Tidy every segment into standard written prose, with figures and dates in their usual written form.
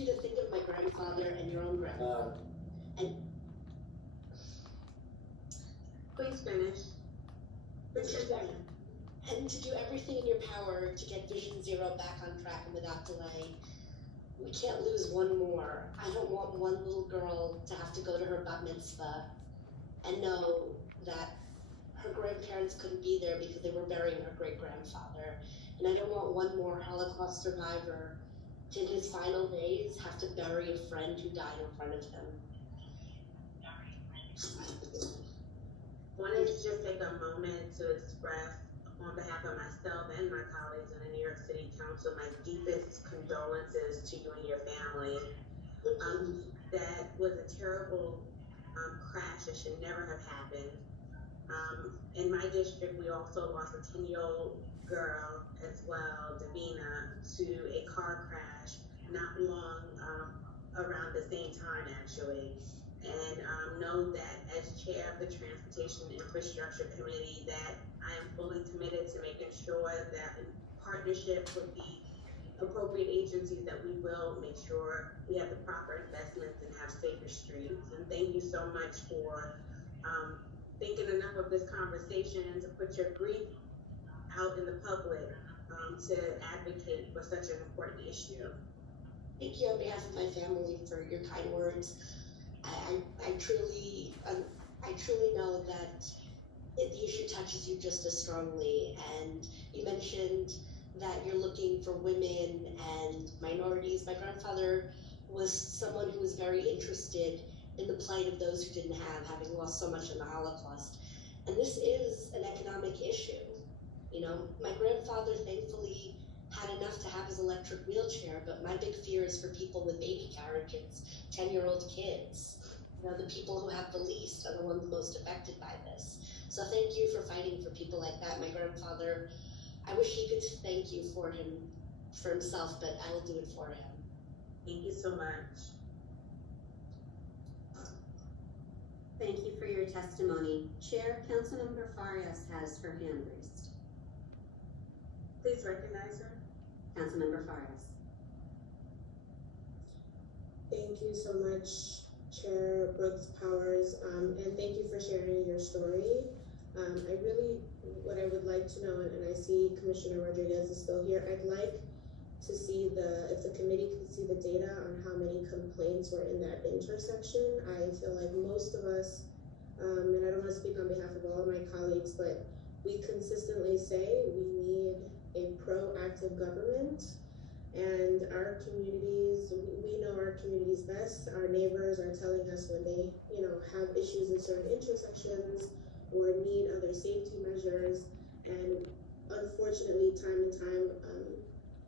you to think of my grandfather and your own grandfather. And Please finish. and to do everything in your power to get Vision Zero back on track and without delay. We can't lose one more. I don't want one little girl to have to go to her bat mitzvah and know that her grandparents couldn't be there because they were burying her great-grandfather. And I don't want one more Holocaust survivor to, in his final days, have to bury a friend who died in front of him. Wanted to just take a moment to express, on behalf of myself and my colleagues in the New York City Council, my deepest condolences to you and your family. That was a terrible crash that should never have happened. In my district, we also lost a 10-year-old girl as well, Davina, to a car crash not long around the same time, actually. And know that as chair of the Transportation Infrastructure Committee, that I am fully committed to making sure that in partnership with the appropriate agencies that we will make sure we have the proper investments and have safer streets. And thank you so much for thinking enough of this conversation to put your grief out in the public to advocate for such an important issue. Thank you on behalf of my family for your kind words. I truly know that the issue touches you just as strongly. And you mentioned that you're looking for women and minorities. My grandfather was someone who was very interested in the plight of those who didn't have, having lost so much in the Holocaust. And this is an economic issue. You know, my grandfather thankfully had enough to have his electric wheelchair, but my big fear is for people with baby carriages, 10-year-old kids. You know, the people who have the least are the ones most affected by this. So thank you for fighting for people like that. My grandfather, I wish he could thank you for himself, but I will do it for him. Thank you so much. Thank you for your testimony. Chair, Councilmember Farias has her hand raised. Please recognize her. Councilmember Farias. Thank you so much, Chair Brooks Powers, and thank you for sharing your story. What I would like to know, and I see Commissioner Rodriguez is still here, I'd like to see if the committee could see the data on how many complaints were in that intersection. I feel like most of us, and I don't want to speak on behalf of all of my colleagues, but we consistently say we need a proactive government, and our communities, we know our communities best. Our neighbors are telling us when they, have issues in certain intersections or need other safety measures, and unfortunately, time and time,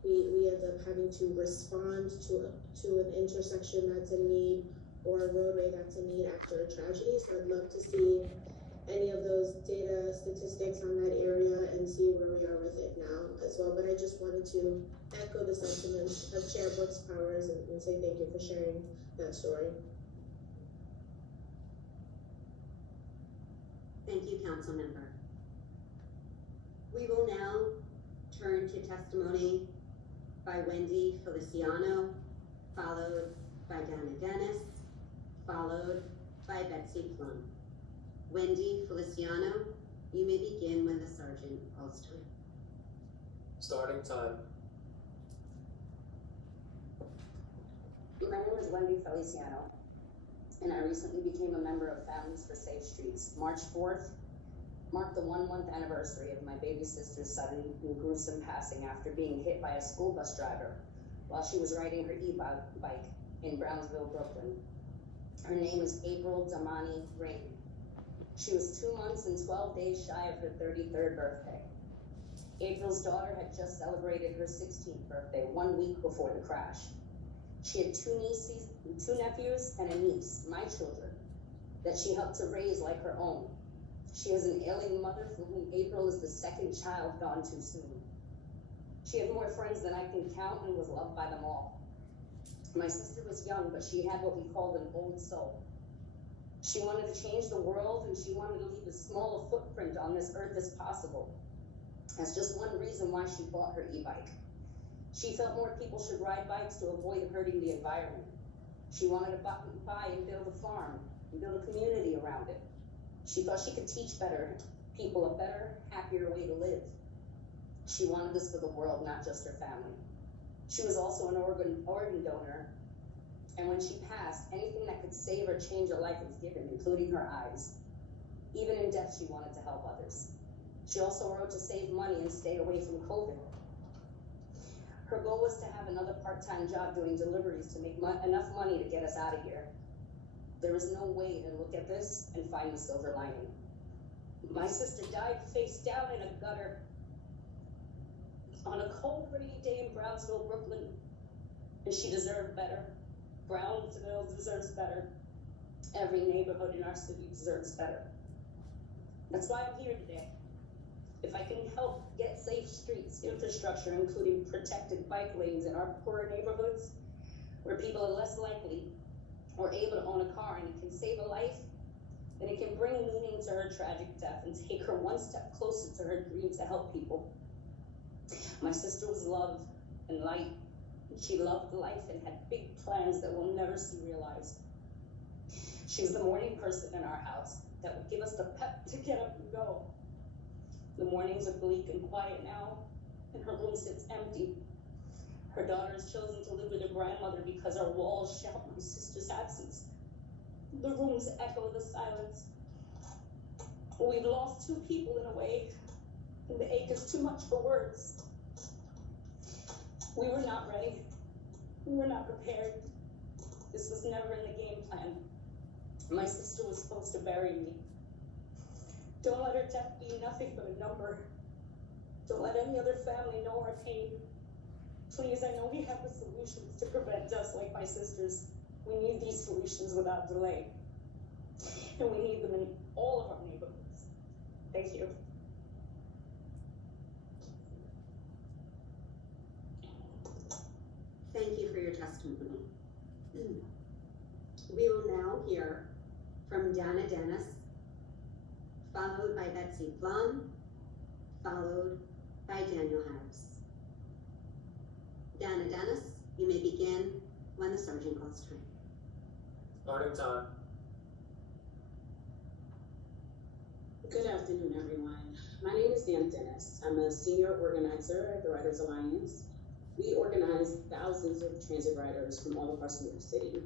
we end up having to respond to an intersection that's in need or a roadway that's in need after a tragedy. So I'd love to see any of those data statistics on that area and see where we are with it now as well. But I just wanted to echo the sentiments of Chair Brooks Powers and say thank you for sharing that story. Thank you, Councilmember. We will now turn to testimony by Wendy Feliciano, followed by Dana Dennis, followed by Betsy Plum. Wendy Feliciano, you may begin when the sergeant calls time. Starting time. My name is Wendy Feliciano, and I recently became a member of Families for Safe Streets. March 4th marked the 1-month anniversary of my baby sister's sudden and gruesome passing after being hit by a school bus driver while she was riding her e-bike in Brownsville, Brooklyn. Her name is April Damani Rain. She was 2 months and 12 days shy of her 33rd birthday. April's daughter had just celebrated her 16th birthday 1 week before the crash. She had two nephews and a niece, my children, that she helped to raise like her own. She has an ailing mother for whom April is the second child gone too soon. She had more friends than I can count and was loved by them all. My sister was young, but she had what we called an old soul. She wanted to change the world, and she wanted to leave as small a footprint on this earth as possible. That's just one reason why she bought her e-bike. She felt more people should ride bikes to avoid hurting the environment. She wanted to buy and build a farm and build a community around it. She thought she could teach people a better, happier way to live. She wanted this for the world, not just her family. She was also an organ donor, and when she passed, anything that could save or change a life was given, including her eyes. Even in death, she wanted to help others. She also wrote to save money and stay away from COVID. Her goal was to have another part-time job doing deliveries to make enough money to get us out of here. There was no way to look at this and find the silver lining. My sister died face down in a gutter on a cold, rainy day in Brownsville, Brooklyn, and she deserved better. Brownsville deserves better. Every neighborhood in our city deserves better. That's why I'm here today. If I can help get safe streets, infrastructure, including protected bike lanes in our poorer neighborhoods, where people are less likely or able to own a car and it can save a life, then it can bring meaning to her tragic death and take her one step closer to her dream to help people. My sister was love and light. She loved life and had big plans that we'll never see realized. She was the morning person in our house that would give us the pep to get up and go. The mornings are bleak and quiet now, and her room sits empty. Her daughter has chosen to live with her grandmother because our walls shout my sister's absence. The rooms echo the silence. We've lost two people in a way, and the ache is too much for words. We were not ready. We were not prepared. This was never in the game plan. My sister was supposed to bury me. Don't let her death be nothing but a number. Don't let any other family know our pain. Please, I know we have the solutions to prevent deaths like my sister's. We need these solutions without delay. And we need them in all of our neighborhoods. Thank you. Thank you for your testimony. We will now hear from Dana Dennis, followed by Betsy Plum, followed by Daniel Harris. Dana Dennis, you may begin when the sergeant calls time. Starting time. Good afternoon, everyone. My name is Dan Dennis. I'm a senior organizer at the Riders Alliance. We organize thousands of transit riders from all across New York City.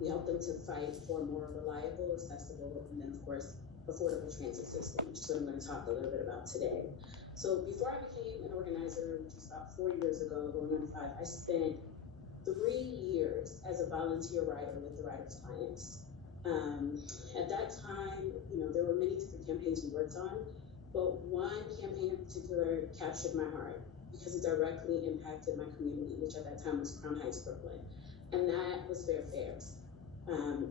We help them to fight for a more reliable, accessible, and then, of course, affordable transit system, which is what I'm going to talk a little bit about today. So before I became an organizer, which was about 4 years ago, going on 5, I spent 3 years as a volunteer rider with the Riders Alliance. At that time, there were many different campaigns we worked on, but one campaign in particular captured my heart because it directly impacted my community, which at that time was Crown Heights, Brooklyn, and that was Fair Fares.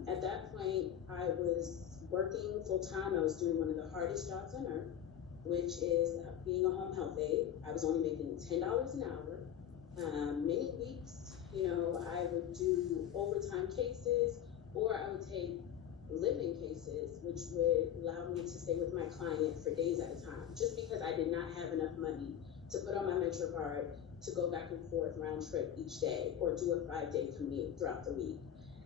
At that point, I was working full-time. I was doing one of the hardest jobs on earth, which is being a home health aide. I was only making $10 an hour. Many weeks, I would do overtime cases, or I would take living cases, which would allow me to stay with my client for days at a time, just because I did not have enough money to put on my Metro card to go back and forth round trip each day or do a 5-day commute throughout the week.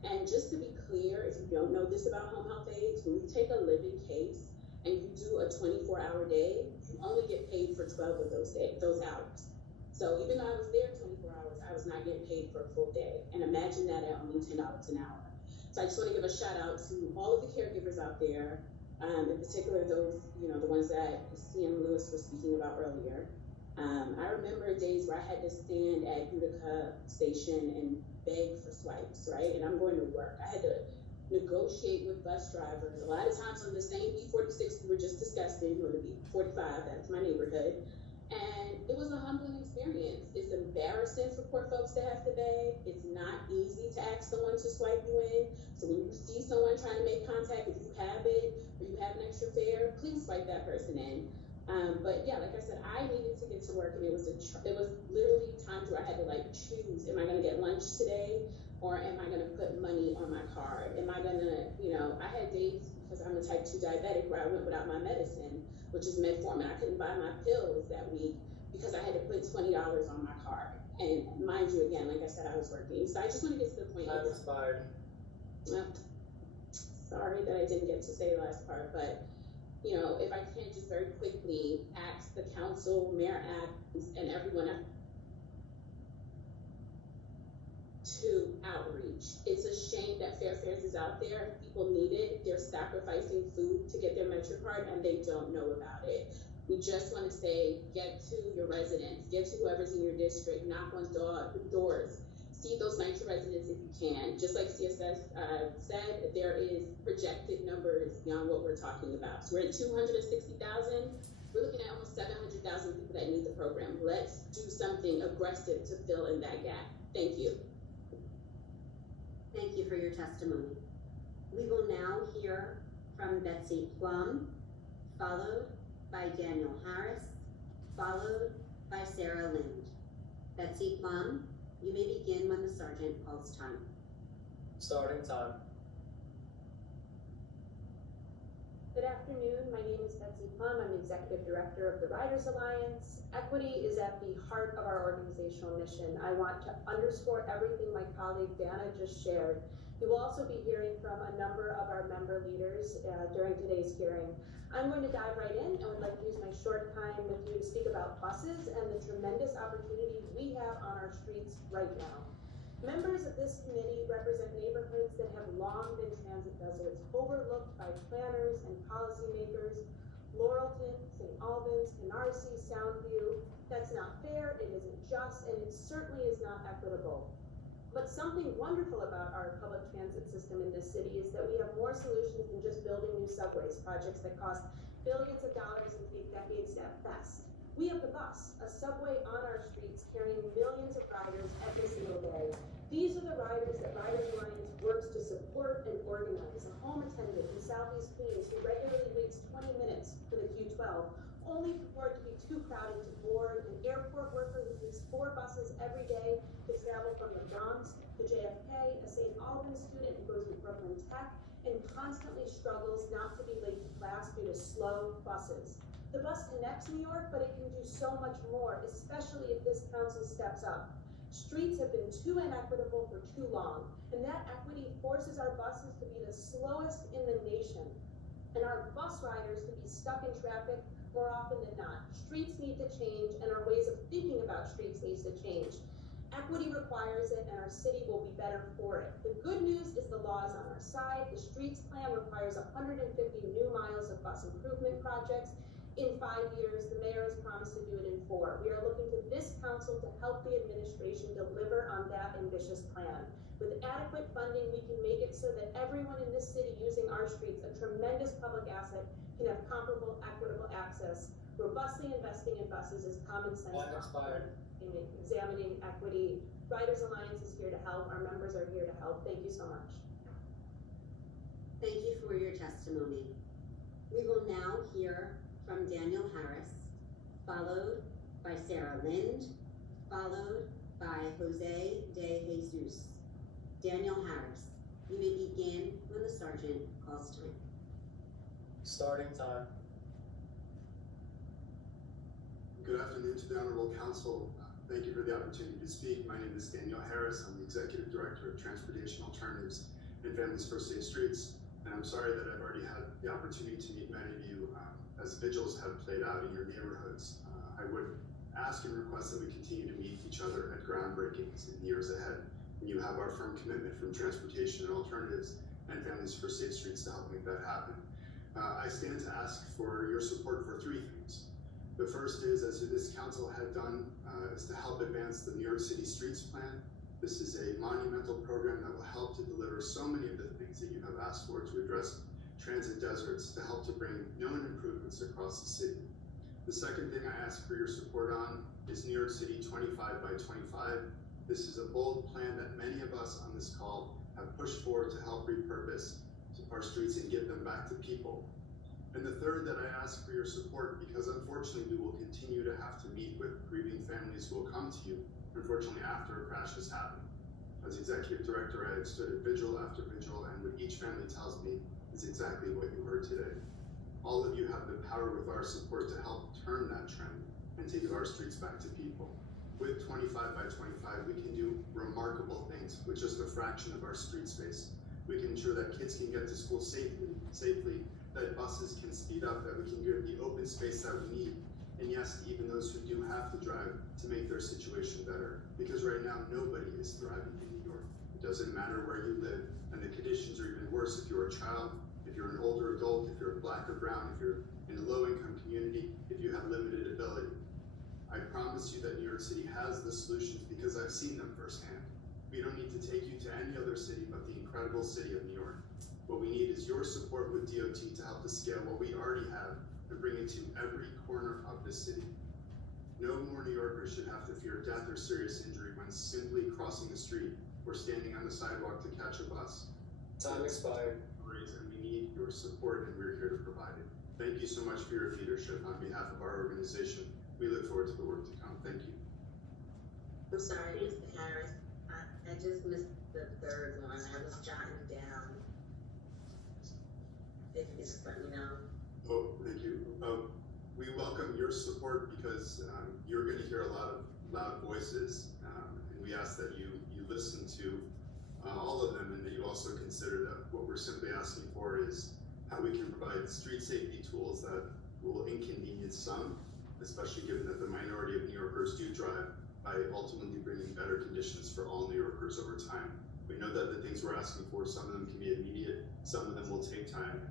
And just to be clear, if you don't know this about home health aides, when you take a living case and you do a 24-hour day, you only get paid for 12 of those hours. So even though I was there 24 hours, I was not getting paid for a full day. And imagine that at only $10 an hour. So I just want to give a shout out to all of the caregivers out there, in particular those, the ones that CM Lewis was speaking about earlier. I remember days where I had to stand at Utica Station and beg for swipes, right? And I'm going to work. I had to negotiate with bus drivers. A lot of times on the same B46 we were just discussing, or the B45, that's my neighborhood. And it was a humbling experience. It's embarrassing for poor folks to have to beg. It's not easy to ask someone to swipe you in. So when you see someone trying to make contact, if you have it, or you have an extra fare, please swipe that person in. But yeah, like I said, I needed to get to work, and it was literally times where I had to choose, am I going to get lunch today, or am I going to put money on my card? Am I going to, I had days, because I'm a type 2 diabetic, where I went without my medicine, which is metformin. I couldn't buy my pills that week because I had to put $20 on my card. And mind you, again, like I said, I was working. So I just want to get to the point. Time expired. Sorry that I didn't get to say the last part, but you know, if I can't just very quickly ask the council, Mayor Adams, and everyone to outreach. It's a shame that Fair Fares is out there. People need it. They're sacrificing food to get their MetroCard and they don't know about it. We just want to say, get to your residents, get to whoever's in your district, knock on doors, see those Nitro residents if you can. Just like CSS said, there is projected numbers beyond what we're talking about. So we're at 260,000. We're looking at almost 700,000 people that need the program. Let's do something aggressive to fill in that gap. Thank you. Thank you for your testimony. We will now hear from Betsy Plum, followed by Daniel Harris, followed by Sarah Lind. Betsy Plum, you may begin when the sergeant calls time. Starting time. Good afternoon. My name is Betsy Plum. I'm Executive Director of the Riders Alliance. Equity is at the heart of our organizational mission. I want to underscore everything my colleague Dana just shared. You will also be hearing from a number of our member leaders during today's hearing. I'm going to dive right in and would like to use my short time with you to speak about buses and the tremendous opportunity we have on our streets right now. Members of this committee represent neighborhoods that have long been transit deserts, overlooked by planners and policymakers. Laurelton, St. Albans, Canarsie, Soundview. That's not fair, it isn't just, and it certainly is not equitable. But something wonderful about our public transit system in this city is that we have more solutions than just building new subways, projects that cost billions of dollars and take decades at best. We have the bus, a subway on our streets carrying millions of riders every single day. These are the riders that Riders Alliance works to support and organize. A home attendant in Southeast Queens who regularly waits 20 minutes for the Q12, only for it to be too crowded to board. An airport worker who takes 4 buses every day to travel from the Bronx to JFK. A St. Albans student who goes to Brooklyn Tech and constantly struggles not to be late to class due to slow buses. The bus connects New York, but it can do so much more, especially if this council steps up. Streets have been too inequitable for too long, and that equity forces our buses to be the slowest in the nation, and our bus riders to be stuck in traffic more often than not. Streets need to change, and our ways of thinking about streets needs to change. Equity requires it, and our city will be better for it. The good news is the law is on our side. The streets plan requires 150 new miles of bus improvement projects. In 5 years, the mayor has promised to do it in 4. We are looking to this council to help the administration deliver on that ambitious plan. With adequate funding, we can make it so that everyone in this city using our streets, a tremendous public asset, can have comparable, equitable access. Robustly investing in buses is common sense. Time expired. In examining equity. Riders Alliance is here to help. Our members are here to help. Thank you so much. Thank you for your testimony. We will now hear from Daniel Harris, followed by Sarah Lind, followed by Jose de Jesus. Daniel Harris, you may begin when the sergeant calls time. Starting time. Good afternoon to the Honorable Council. Thank you for the opportunity to speak. My name is Daniel Harris. I'm the Executive Director of Transportation Alternatives and Families for Safe Streets. And I'm sorry that I've already had the opportunity to meet many of you as vigils have played out in your neighborhoods. I would ask and request that we continue to meet each other at groundbreakings in the years ahead. And you have our firm commitment from Transportation and Alternatives and Families for Safe Streets to help make that happen. I stand to ask for your support for 3 things. The first is, as this council had done, is to help advance the New York City Streets Plan. This is a monumental program that will help to deliver so many of the things that you have asked for to address transit deserts, to help to bring known improvements across the city. The second thing I ask for your support on is New York City 25 by 25. This is a bold plan that many of us on this call have pushed forward to help repurpose our streets and give them back to people. And the third that I ask for your support, because unfortunately we will continue to have to meet with grieving families who will come to you, unfortunately after a crash has happened. As Executive Director, I have stood at vigil after vigil, and what each family tells me is exactly what you heard today. All of you have the power with our support to help turn that trend and to give our streets back to people. With 25 by 25, we can do remarkable things with just a fraction of our street space. We can ensure that kids can get to school safely, that buses can speed up, that we can give the open space that we need. And yes, even those who do have to drive to make their situation better. Because right now, nobody is thriving in New York. It doesn't matter where you live, and the conditions are even worse if you're a child, if you're an older adult, if you're black or brown, if you're in a low-income community, if you have limited ability. I promise you that New York City has the solutions because I've seen them firsthand. We don't need to take you to any other city but the incredible city of New York. What we need is your support with DOT to help us scale what we already have and bring it to every corner of the city. No more New Yorkers should have to fear death or serious injury when simply crossing the street or standing on the sidewalk to catch a bus. Time expired. And we need your support, and we're here to provide it. Thank you so much for your leadership on behalf of our organization. We look forward to the work to come. Thank you. I'm sorry, Mr. Harris. I just missed the third one. I was jotting down. If you just let me know. Oh, thank you. We welcome your support because you're going to hear a lot of loud voices, and we ask that you listen to all of them, and that you also consider that what we're simply asking for is how we can provide street safety tools that will inconvenience some, especially given that the minority of New Yorkers do drive, by ultimately bringing better conditions for all New Yorkers over time. We know that the things we're asking for, some of them can be immediate, some of them will take time,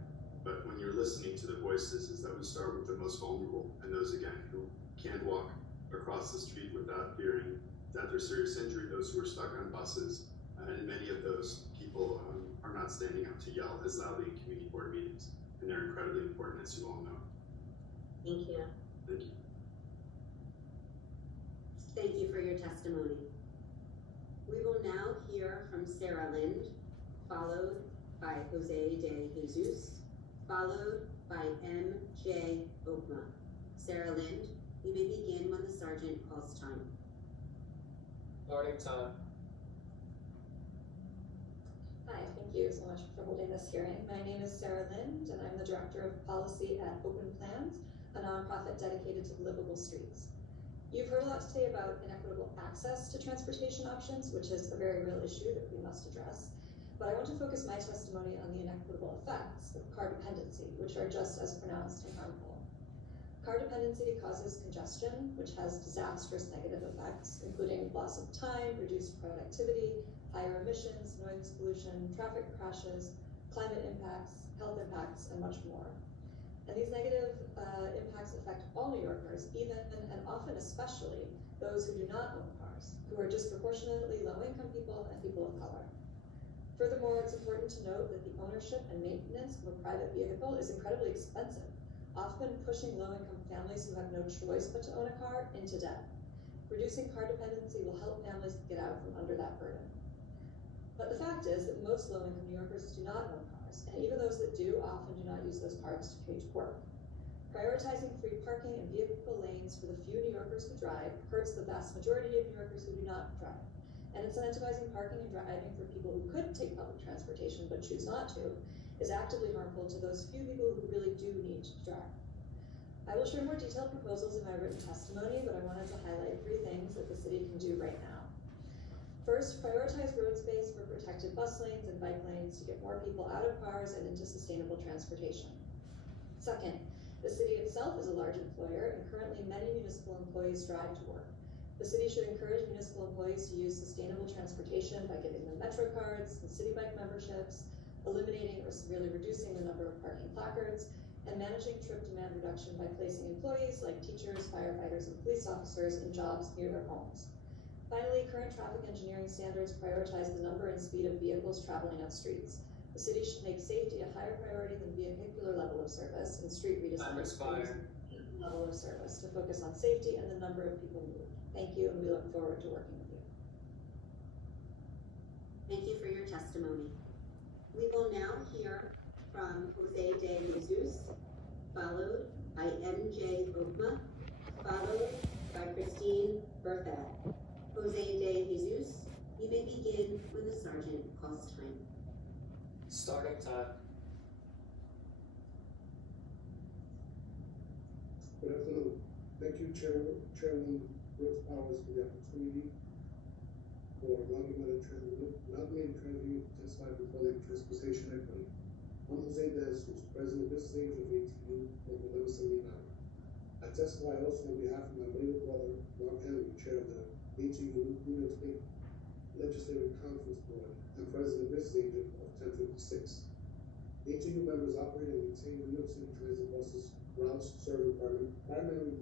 but when you're listening to the voices is that we start with the most vulnerable, and those again who can't walk across the street without fearing death or serious injury, those who are stuck on buses, and many of those people are not standing up to yell as loudly in community board meetings, and they're incredibly important, as you all know. Thank you. Thank you. Thank you for your testimony. We will now hear from Sarah Lind, followed by Jose de Jesus, followed by M.J. Okma. Sarah Lind, you may begin when the sergeant calls time. Starting time. Hi, thank you so much for holding this hearing. My name is Sarah Lind, and I'm the Director of Policy at Open Plans, a nonprofit dedicated to livable streets. You've heard a lot today about inequitable access to transportation options, which is a very real issue that we must address. But I want to focus my testimony on the inequitable effects of car dependency, which are just as pronounced and harmful. Car dependency causes congestion, which has disastrous negative effects, including loss of time, reduced productivity, higher emissions, noise pollution, traffic crashes, climate impacts, health impacts, and much more. And these negative impacts affect all New Yorkers, even and often especially those who do not own cars, who are disproportionately low-income people and people of color. Furthermore, it's important to note that the ownership and maintenance of a private vehicle is incredibly expensive, often pushing low-income families who have no choice but to own a car into debt. Reducing car dependency will help families get out from under that burden. But the fact is that most low-income New Yorkers do not own cars, and even those that do often do not use those cars to commute to work. Prioritizing free parking and vehicle lanes for the few New Yorkers who drive hurts the vast majority of New Yorkers who do not drive. And incentivizing parking and driving for people who could take public transportation but choose not to is actively harmful to those few people who really do need to drive. I will share more detailed proposals in my written testimony, but I wanted to highlight 3 things that the city can do right now. First, prioritize road space for protected bus lanes and bike lanes to get more people out of cars and into sustainable transportation. Second, the city itself is a large employer, and currently many municipal employees drive to work. The city should encourage municipal employees to use sustainable transportation by giving them Metro cards and city bike memberships, eliminating or severely reducing the number of parking placards, and managing trip demand reduction by placing employees like teachers, firefighters, and police officers in jobs near their homes. Finally, current traffic engineering standards prioritize the number and speed of vehicles traveling on streets. The city should make safety a higher priority than vehicular level of service, and street redesign level of service to focus on safety and the number of people moved. Thank you, and we look forward to working with you. Thank you for your testimony. We will now hear from Jose de Jesus, followed by M.J. Okma, followed by Christine Berthat. Jose de Jesus, you may begin when the sergeant calls time. Starting time. Good afternoon. Thank you, Chairwoman Brooks Powers, for the opportunity for non-committed transit to testify before the Transportation Equity. I'm Jose DeJesus, President of this stage of ATU, Local 1179. I testify also on behalf of my late brother, Mark Henry, Chair of the ATU New York State Legislative Conference Board, and President of this stage of 1056. ATU members operate and maintain New York City transit buses routes serving primarily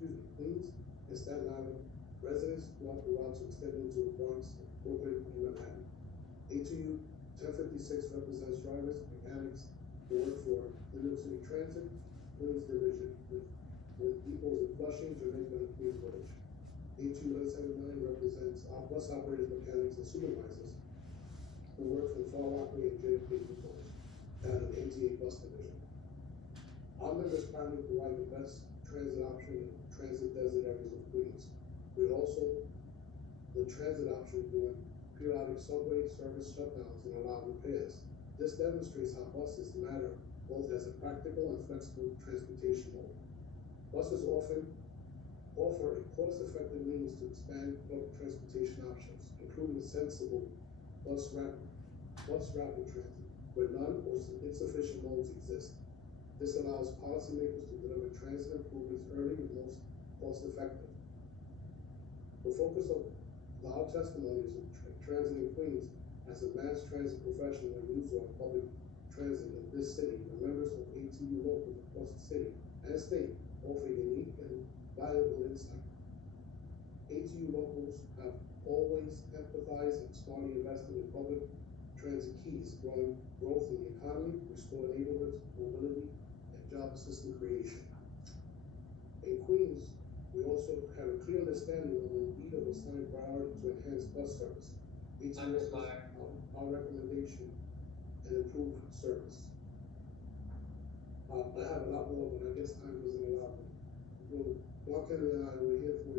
Queens and Staten Island residents, while the routes extending to the Bronx, Brooklyn, and Manhattan. ATU 1056 represents drivers, mechanics who work for New York City Transit, Queens Division, with depots in Flushing, Jamaica, and Queens Village. ATU 1179 represents our bus operators, mechanics, and supervisors who work for the Far Rockaway and JFK depots and the ATA bus division. Our members primarily provide the best transit option in transit desert areas of Queens. We also the transit option during periodic subway service shutdowns and allow repairs. This demonstrates how buses matter both as a practical and flexible transportation mode. Buses often offer a cost-effective means to expand public transportation options, including sensible bus rapid transit, where none or insufficient modes exist. This allows policymakers to deliver transit improvements early and most cost-effective. The focus of our testimony is transit in Queens as a mass transit professional and user of public transit in this city. The members of ATU locals across the city and state offer unique and valuable insight. ATU locals have always empathized and smartly invested in public transit keys, growing growth in the economy, restore neighborhoods, mobility, and job system creation. In Queens, we also have a clear understanding of the need of assigned priority to enhance bus service. ATU offers our recommendation and improve service. I have a lot more, but I guess time doesn't allow me. Mark Henry and I were here for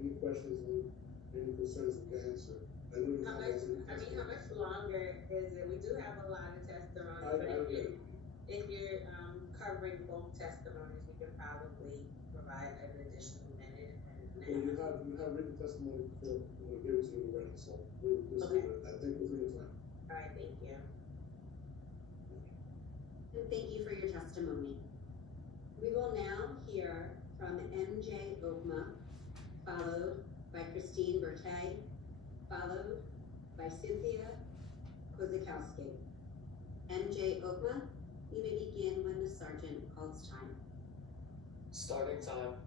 any questions or any concerns we can answer. I know you How have much longer is it? We do have a lot of testimonies, if you're covering both testimonies, we can probably provide an additional minute. Well, you have written testimony before, we'll give it to you already, so we'll just leave it. I think we'll leave it time. All right, thank you. And thank you for your testimony. We will now hear from MJ Okma, followed by Christine Bertay, followed by Cynthia Kozakowski. MJ Okma, you may begin when the sergeant calls time. Starting time.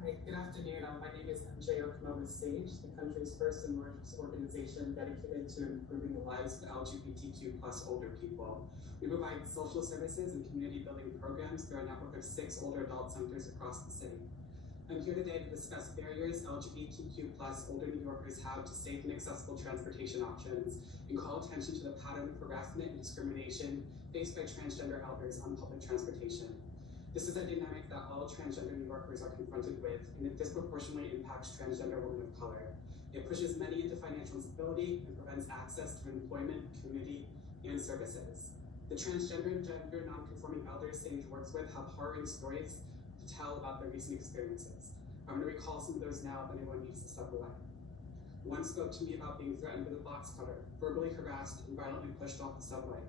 Hi, good afternoon. My name is MJ Okma with SAGE, the country's first and largest organization dedicated to improving the lives of LGBTQ+ older people. We provide social services and community building programs through a network of 6 older adult centers across the city. I'm here today to discuss barriers LGBTQ+ older New Yorkers have to safe and accessible transportation options and call attention to the pattern of harassment and discrimination faced by transgender elders on public transportation. This is a dynamic that all transgender New Yorkers are confronted with, and it disproportionately impacts transgender women of color. It pushes many into financial instability and prevents access to employment, community, and services. The transgender and gender non-conforming elders SAGE works with have harrowing stories to tell about their recent experiences. I'm going to recall some of those now if anyone needs to step away. One spoke to me about being threatened with a box cutter, verbally harassed, and violently pushed off the subway.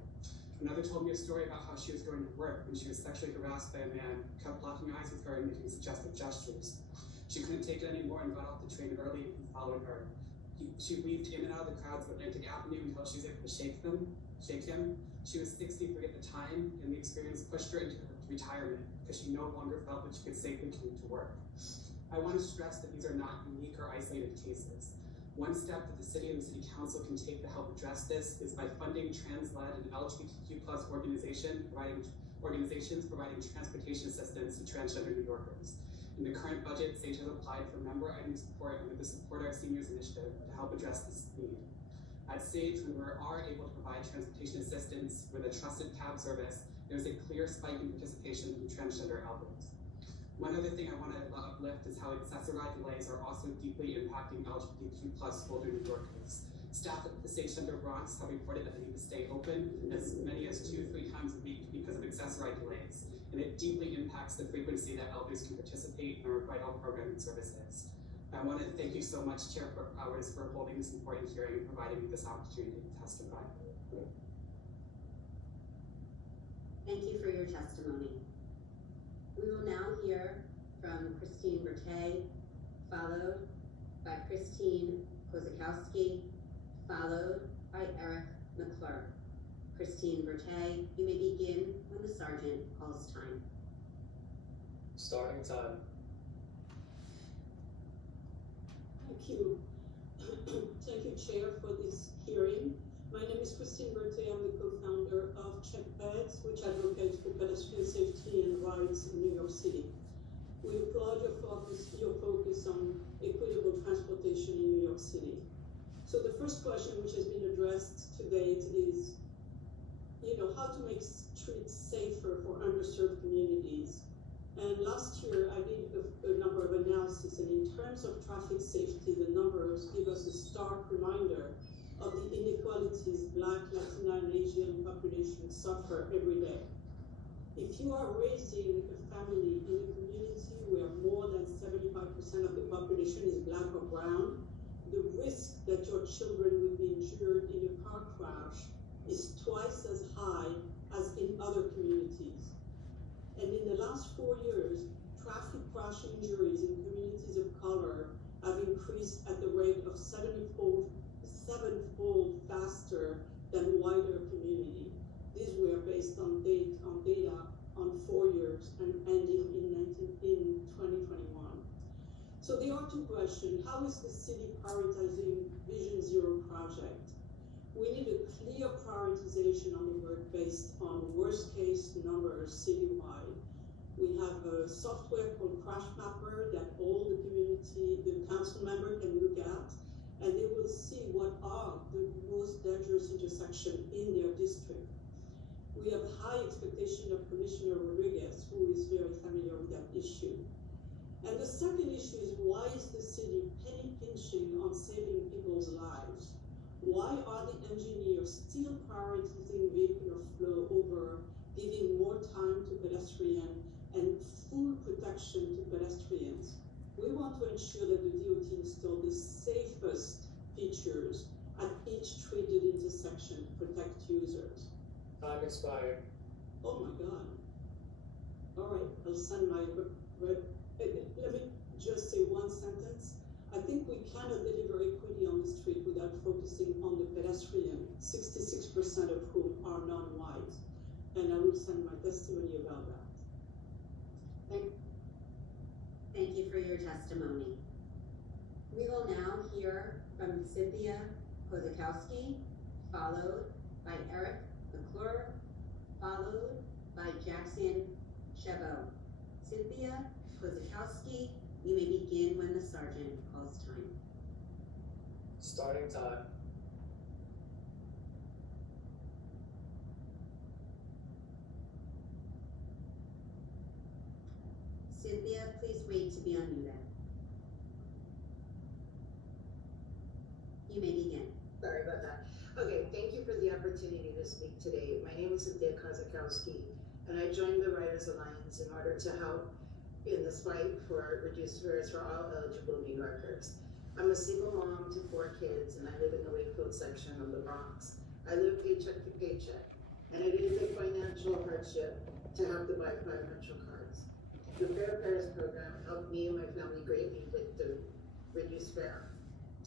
Another told me a story about how she was going to work when she was sexually harassed by a man who kept locking eyes with her and making suggestive gestures. She couldn't take it anymore and got off the train early and followed her. She weaved in and out of the crowds of Atlantic Avenue until she was able to shake him. She was 63 at the time, and the experience pushed her into retirement because she no longer felt that she could safely commute to work. I want to stress that these are not unique or isolated cases. One step that the city and the city council can take to help address this is by funding trans-led and LGBTQ+ organizations providing transportation assistance to transgender New Yorkers. In the current budget, SAGE has applied for member item support under the Support Our Seniors initiative to help address this need. At SAGE, when we are able to provide transportation assistance with a trusted cab service, there's a clear spike in participation from transgender elders. One other thing I want to uplift is how accessorized delays are also deeply impacting LGBTQ+ older New Yorkers. Staff at the State Center Bronx have reported that they need to stay open as many as 2-3 times a week because of accessory delays, and it deeply impacts the frequency that elders can participate in our vital programming services. I want to thank you so much, Chair Powers, for holding this important hearing and providing me this opportunity to testify. Thank you for your testimony. We will now hear from Christine Bertay, followed by Christine Kozakowski, followed by Eric McClure. Christine Bertay, you may begin when the sergeant calls time. Starting time. Thank you. Thank you, Chair, for this hearing. My name is Christine Berthay. I'm the co-founder of CheckPads, which advocates for pedestrian safety and rights in New York City. We applaud your focus on equitable transportation in New York City. So the first question, which has been addressed to date, is, how to make streets safer for underserved communities. And last year, I did a number of analysis, and in terms of traffic safety, the numbers give us a stark reminder of the inequalities Black, Latina, and Asian populations suffer every day. If you are raising a family in a community where more than 75% of the population is Black or brown, the risk that your children will be injured in a car crash is twice as high as in other communities. And in the last 4 years, traffic crash injuries in communities of color have increased at the rate of sevenfold faster than wider community. These were based on data on 4 years and ending in 2021. So there are two questions. How is the city prioritizing Vision Zero project? We need a clear prioritization on the work based on worst case numbers citywide. We have a software called Crash Mapper that all the council member can look at, and they will see what are the most dangerous intersections in their district. We have high expectation of Commissioner Rodriguez, who is very familiar with that issue. And the second issue is, why is the city penny pinching on saving people's lives? Why are the engineers still prioritizing vehicular flow over giving more time to pedestrians and full protection to pedestrians? We want to ensure that the DOT installs the safest features at each treated intersection to protect users. Time expired. Oh my God. All right, I'll send my let me just say one sentence. I think we cannot deliver equity on the street without focusing on the pedestrian, 66% of whom are non-white. And I will send my testimony about that. Thank you for your testimony. We will now hear from Cynthia Kozakowski, followed by Eric McClure, followed by Jackson Chabot. Cynthia Kozakowski, you may begin when the sergeant calls time. Starting time. Cynthia, please wait to be unmuted. You may begin. Sorry about that. Okay, thank you for the opportunity to speak today. My name is Cynthia Kozakowski, and I joined the Writers Alliance in order to help in this fight for reduced fares for all eligible New Yorkers. I'm a single mom to 4 kids, and I live in the Wakefield section of the Bronx. I live paycheck to paycheck, and it is a financial hardship to have to buy 5 Metro cards. The Fair Fares program helped me and my family greatly with the reduced fare.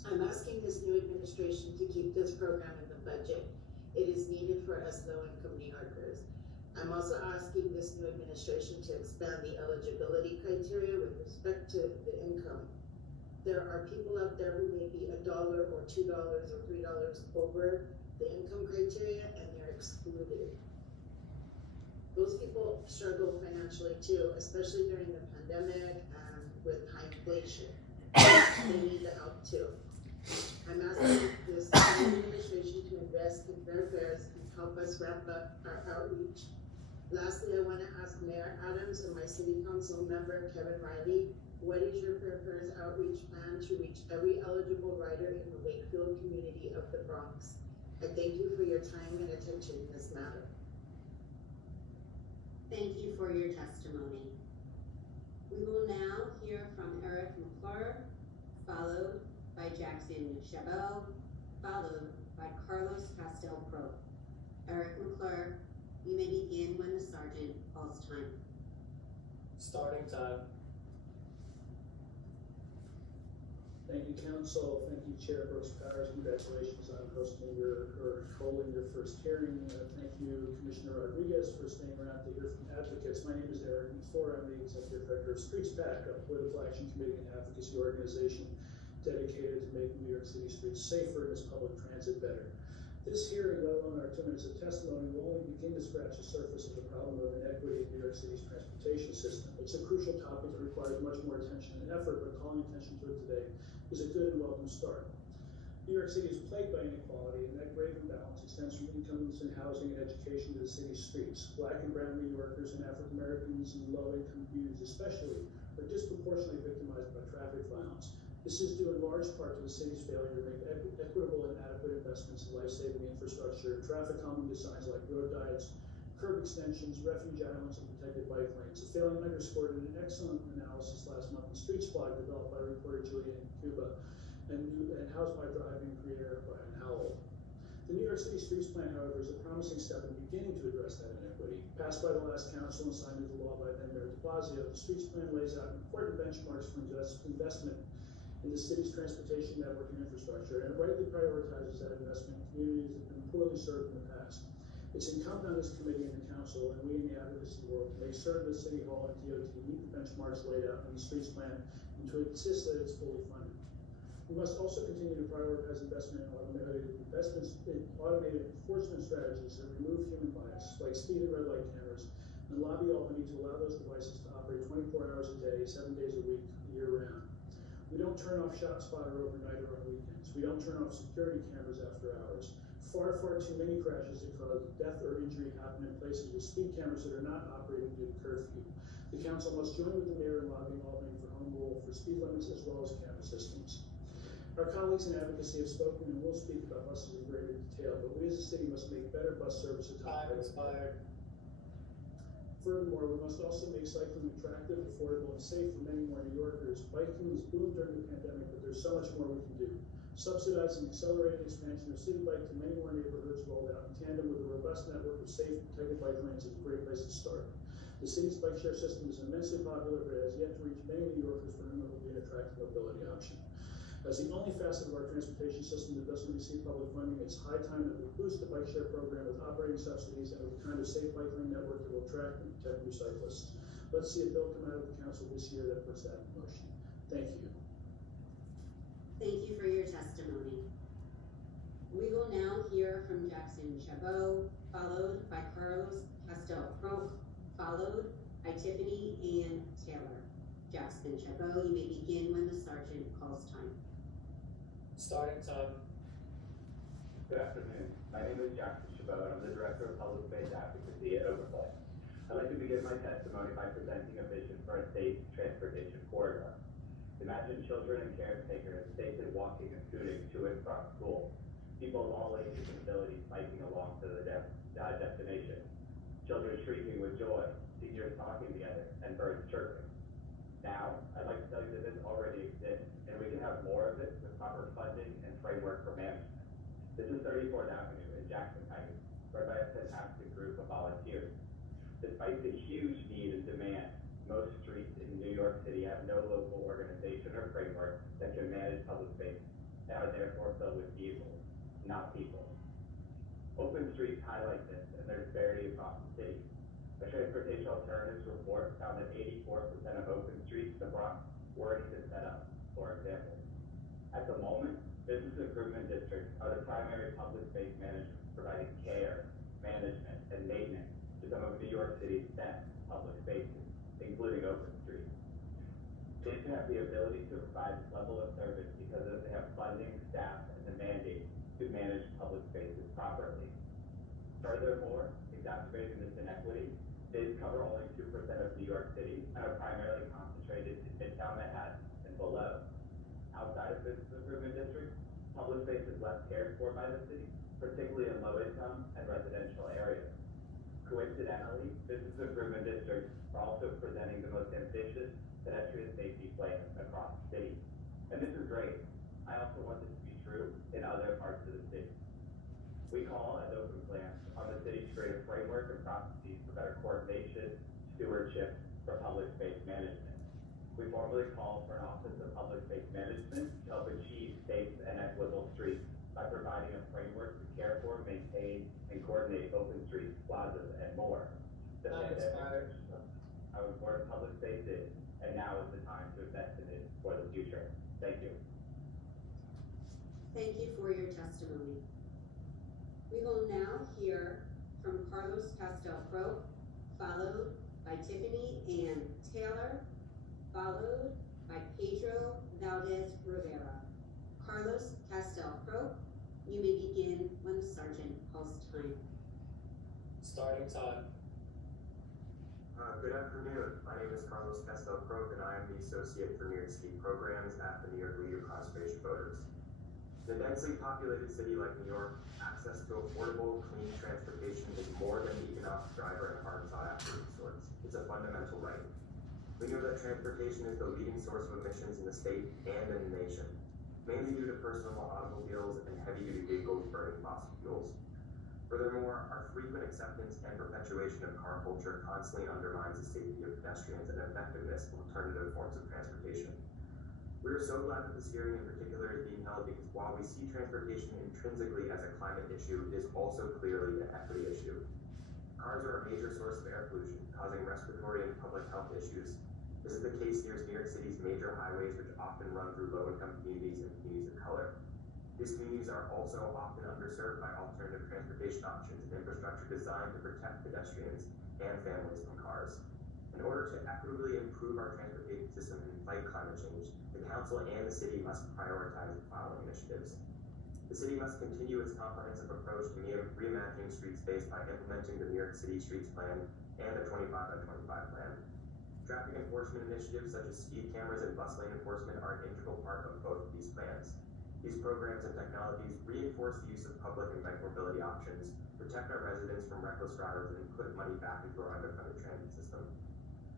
I'm asking this new administration to keep this program in the budget. It is needed for us low-income New Yorkers. I'm also asking this new administration to expand the eligibility criteria with respect to the income. There are people out there who may be $1 or $2 or $3 over the income criteria, and they're excluded. Those people struggle financially too, especially during the pandemic and with high inflation. They need the help too. I'm asking this new administration to invest in fair fares and help us ramp up our outreach. Lastly, I want to ask Mayor Adams and my City Council member, Kevin Riley, What is your proposed outreach plan to reach every eligible rider in the Wakefield community of the Bronx? I thank you for your time and attention in this matter. Thank you for your testimony. We will now hear from Eric McClure, followed by Jackson Chabot, followed by Carlos Castel-Pro. Eric McClure, you may begin when the sergeant calls time. Starting time. Thank you, Council. Thank you, Chair Brooks Powers. Congratulations on hosting or holding your first hearing. Thank you, Commissioner Rodriguez, for staying around to hear from advocates. My name is Eric McClure. I'm the Executive Director of Streets PAC, a political action committee and advocacy organization dedicated to making New York City streets safer and its public transit better. This hearing, let alone our 2 minutes of testimony, will only begin to scratch the surface of the problem of inequity in New York City's transportation system. It's a crucial topic that requires much more attention and effort, but calling attention to it today is a good and welcome start. New York City is plagued by inequality, and that grave imbalance extends from incomes and housing and education to the city's streets. Black and brown New Yorkers and African Americans and low-income communities especially are disproportionately victimized by traffic violence. This is due in large part to the city's failure to make equitable and adequate investments in life-saving infrastructure, traffic calming designs like road diets, curb extensions, refuge islands, and protected bike lanes. The failing underscored in an excellent analysis last month in Streets blog developed by reporter Julian Cuba and Housed by Driving creator Brian Howell. The New York City Streets Plan, however, is a promising step in beginning to address that inequity. Passed by the last council and signed into law by then Mayor de Blasio, the Streets Plan lays out important benchmarks for investment in the city's transportation network and infrastructure, and it rightly prioritizes that investment in communities that have been poorly served in the past. It's incumbent on this committee and the council, and we in the advocacy world, to make certain that City Hall and DOT meet the benchmarks laid out in the Streets Plan and to insist that it's fully funded. We must also continue to prioritize investment in automated enforcement strategies that remove human bias, like speed and red light cameras, and lobby Albany to allow those devices to operate 24 hours a day, 7 days a week, year-round. We don't turn off ShotSpotter overnight or on weekends. We don't turn off security cameras after hours. Far too many crashes that cause death or injury happen in places with speed cameras that are not operating due to curfew. The council must join with the mayor in lobbying Albany for home rule for speed limits as well as camera systems. Our colleagues in advocacy have spoken and will speak about buses in greater detail, but we as a city must make better bus service a top priority. Furthermore, we must also make cycling attractive, affordable, and safe for many more New Yorkers. Biking was boomed during the pandemic, but there's so much more we can do. Subsidizing accelerated expansion of City Bike to many more neighborhoods rolled out in tandem with a robust network of safe, protected bike lanes is a great place to start. The city's bike share system is immensely popular, but has yet to reach many New Yorkers for whom it will be an attractive mobility option. As the only facet of our transportation system that doesn't receive public funding, it's high time that we boost the bike share program with operating subsidies and with the kind of safe bike lane network that will attract and protect new cyclists. Let's see a bill come out of the council this year that puts that in motion. Thank you. Thank you for your testimony. We will now hear from Jackson Chabot, followed by Carlos Castel-Pro, followed by Tiffany Ann Taylor. Jackson Chabot, you may begin when the sergeant calls time. Starting time. Good afternoon. My name is Jackson Chabot, and I'm the Director of Public Space Advocacy at Overplay. I'd like to begin my testimony by presenting a vision for a safe transportation corridor. Imagine children and caretakers safely walking and scooting to and from school. People of all ages and abilities biking along to the destination. Children shrieking with joy, seniors talking together, and birds chirping. Now, I'd like to tell you that this already exists, and we can have more of it with proper funding and framework for management. This is 34th Avenue in Jackson Heights, run by a fantastic group of volunteers. Despite the huge need and demand, most streets in New York City have no local organization or framework that can manage public space and are therefore filled with vehicles, not people. Open streets highlight this and their disparity across the city. A transportation alternatives report found that 84% of open streets in the Bronx weren't even set up, for example. At the moment, business improvement districts are the primary public space managers, providing care, management, and maintenance to some of New York City's best public spaces, including open streets. They have the ability to provide this level of service because they have funding, staff, and the mandate to manage public spaces properly. Furthermore, exacerbating this inequity, These cover only 2% of New York City and are primarily concentrated in Midtown Manhattan and below. Outside of business improvement districts, public space is less cared for by the city, particularly in low-income and residential areas. Coincidentally, business improvement districts are also presenting the most ambitious pedestrian safety plans across the city. And this is great. I also want this to be true in other parts of the city. We call as open plans on the city to create a framework and processes for better coordination, stewardship for public space management. We formally call for an Office of Public Space Management to help achieve safe and equitable streets by providing a framework to care for, maintain, and coordinate open streets, plazas, and more. The pandemic how important public space is, and now is the time to invest in it for the future. Thank you. Thank you for your testimony. We will now hear from Carlos Pastel-Crowe, followed by Tiffany Ann Taylor, followed by Pedro Valdez-Rivera. Carlos Pastel-Crowe, you may begin when the sergeant calls time. Starting time. Good afternoon. My name is Carlos Pastel-Crowe, and I am the Associate for New York City Programs at the New York League of Conservation Voters. In a densely populated city like New York, access to affordable, clean transportation is more than an economic driver and hard sought-after resource. It's a fundamental right. We know that transportation is the leading source of emissions in the state and in the nation, mainly due to personal automobiles and heavy-duty vehicles burning fossil fuels. Furthermore, our frequent acceptance and perpetuation of car culture constantly undermines the safety of pedestrians and effectiveness of alternative forms of transportation. We are so glad that this hearing in particular is being held because while we see transportation intrinsically as a climate issue, it is also clearly an equity issue. Cars are a major source of air pollution, causing respiratory and public health issues. This is the case near New York City's major highways, which often run through low-income communities and communities of color. These communities are also often underserved by alternative transportation options and infrastructure designed to protect pedestrians and families from cars. In order to equitably improve our transportation system and fight climate change, the Council and the City must prioritize the following initiatives. The City must continue its comprehensive approach to reimagining street space by implementing the New York City Streets Plan and the 25x25 Plan. Traffic enforcement initiatives such as speed cameras and bus lane enforcement are an integral part of both of these plans. These programs and technologies reinforce the use of public and bike mobility options, protect our residents from reckless drivers, and put money back into our underfunded transit system.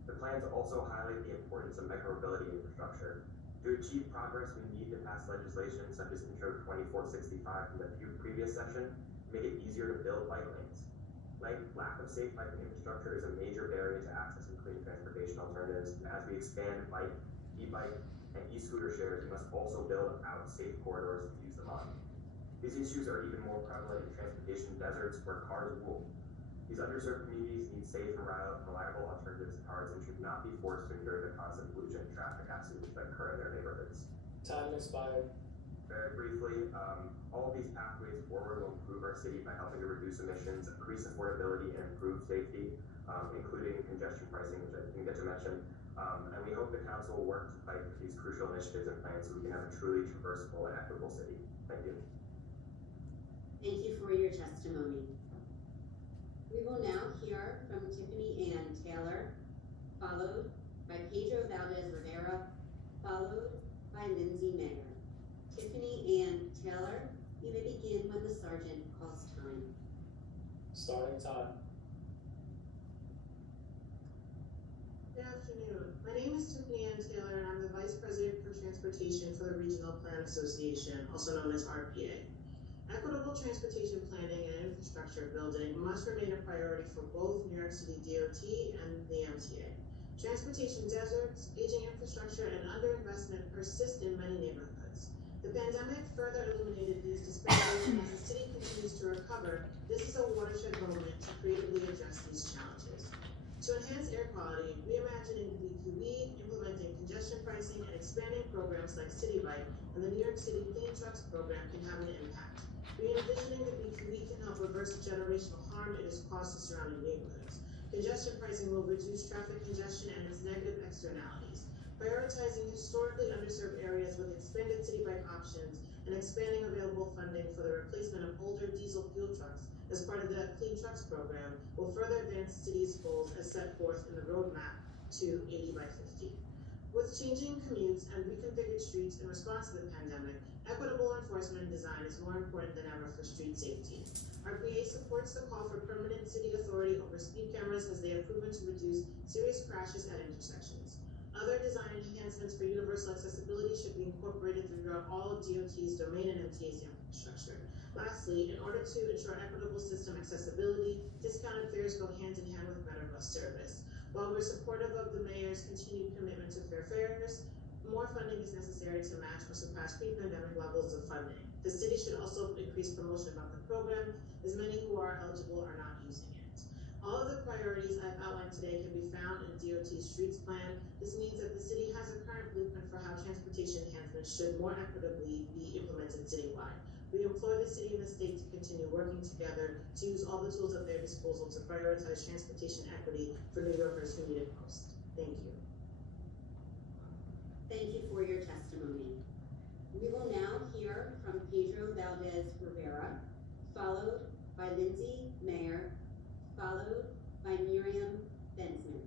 The plans also highlight the importance of micromobility infrastructure. To achieve progress, we need to pass legislation such as Intro 2465 from the previous session to make it easier to build bike lanes. Lack of safe biking infrastructure is a major barrier to accessing clean transportation alternatives, and as we expand bike, e-bike, and e-scooter shares, we must also build out safe corridors to use them on. These issues are even more prevalent in transportation deserts where cars rule. These underserved communities need safe and reliable alternatives to cars and should not be forced to endure the constant pollution and traffic accidents that occur in their neighborhoods. Time expired. Very briefly, all of these pathways forward will improve our city by helping to reduce emissions, increase affordability, and improve safety, including congestion pricing, which I didn't get to mention. And we hope the Council will work to fight for these crucial initiatives and plans so we can have a truly traversable and equitable city. Thank you. Thank you for your testimony. We will now hear from Tiffany Ann Taylor, followed by Pedro Valdez-Rivera, followed by Lindsay Mayer. Tiffany Ann Taylor, you may begin when the sergeant calls time. Starting time. Good afternoon. My name is Tiffany Ann Taylor, and I'm the Vice President for Transportation for the Regional Plan Association, also known as RPA. Equitable transportation planning and infrastructure building must remain a priority for both New York City DOT and the MTA. Transportation deserts, aging infrastructure, and underinvestment persist in many neighborhoods. The pandemic further illuminated these disparities, and as the city continues to recover, this is a watershed moment to creatively address these challenges. To enhance air quality, reimagining BQE, implementing congestion pricing, and expanding programs like City Bike and the New York City Clean Trucks program can have an impact. Re-envisioning the BQE can help reverse the generational harm it has caused to surrounding neighborhoods. Congestion pricing will reduce traffic congestion and its negative externalities. Prioritizing historically underserved areas with expanded city bike options and and expanding available funding for the replacement of older diesel fuel trucks as part of the Clean Trucks program will further advance the city's goals as set forth in the roadmap to 80 by 50. With changing commutes and reconfigured streets in response to the pandemic, equitable enforcement and design is more important than ever for street safety. RPA supports the call for permanent city authority over speed cameras as they have proven to reduce serious crashes at intersections. Other design enhancements for universal accessibility should be incorporated throughout all of DOT's domain and MTA's infrastructure. Lastly, in order to ensure equitable system accessibility, discounted fares go hand in hand with better bus service. While we're supportive of the mayor's continued commitment to fair fares, more funding is necessary to match or surpass pre-pandemic levels of funding. The city should also increase promotion about the program, as many who are eligible are not using it. All of the priorities I've outlined today can be found in DOT's Streets Plan. This means that the city has a current blueprint for how transportation enhancements should more equitably be implemented citywide. We implore the city and the state to continue working together to use all the tools at their disposal to prioritize transportation equity for New Yorkers who need it most. Thank you. Thank you for your testimony. We will now hear from Pedro Valdez Rivera, followed by Lindsay Mayer, followed by Miriam Bensman.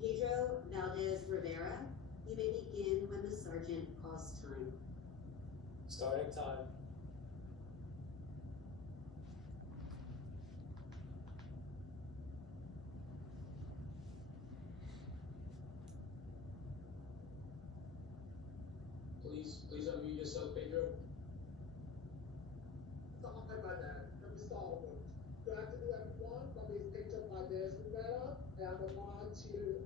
Pedro Valdez Rivera, you may begin when the sergeant calls time. Starting time. Please unmute yourself, Pedro. Sorry about that. Let me start over. Good afternoon, everyone. My name is Pedro Valdez Rivera, and I'm a volunteer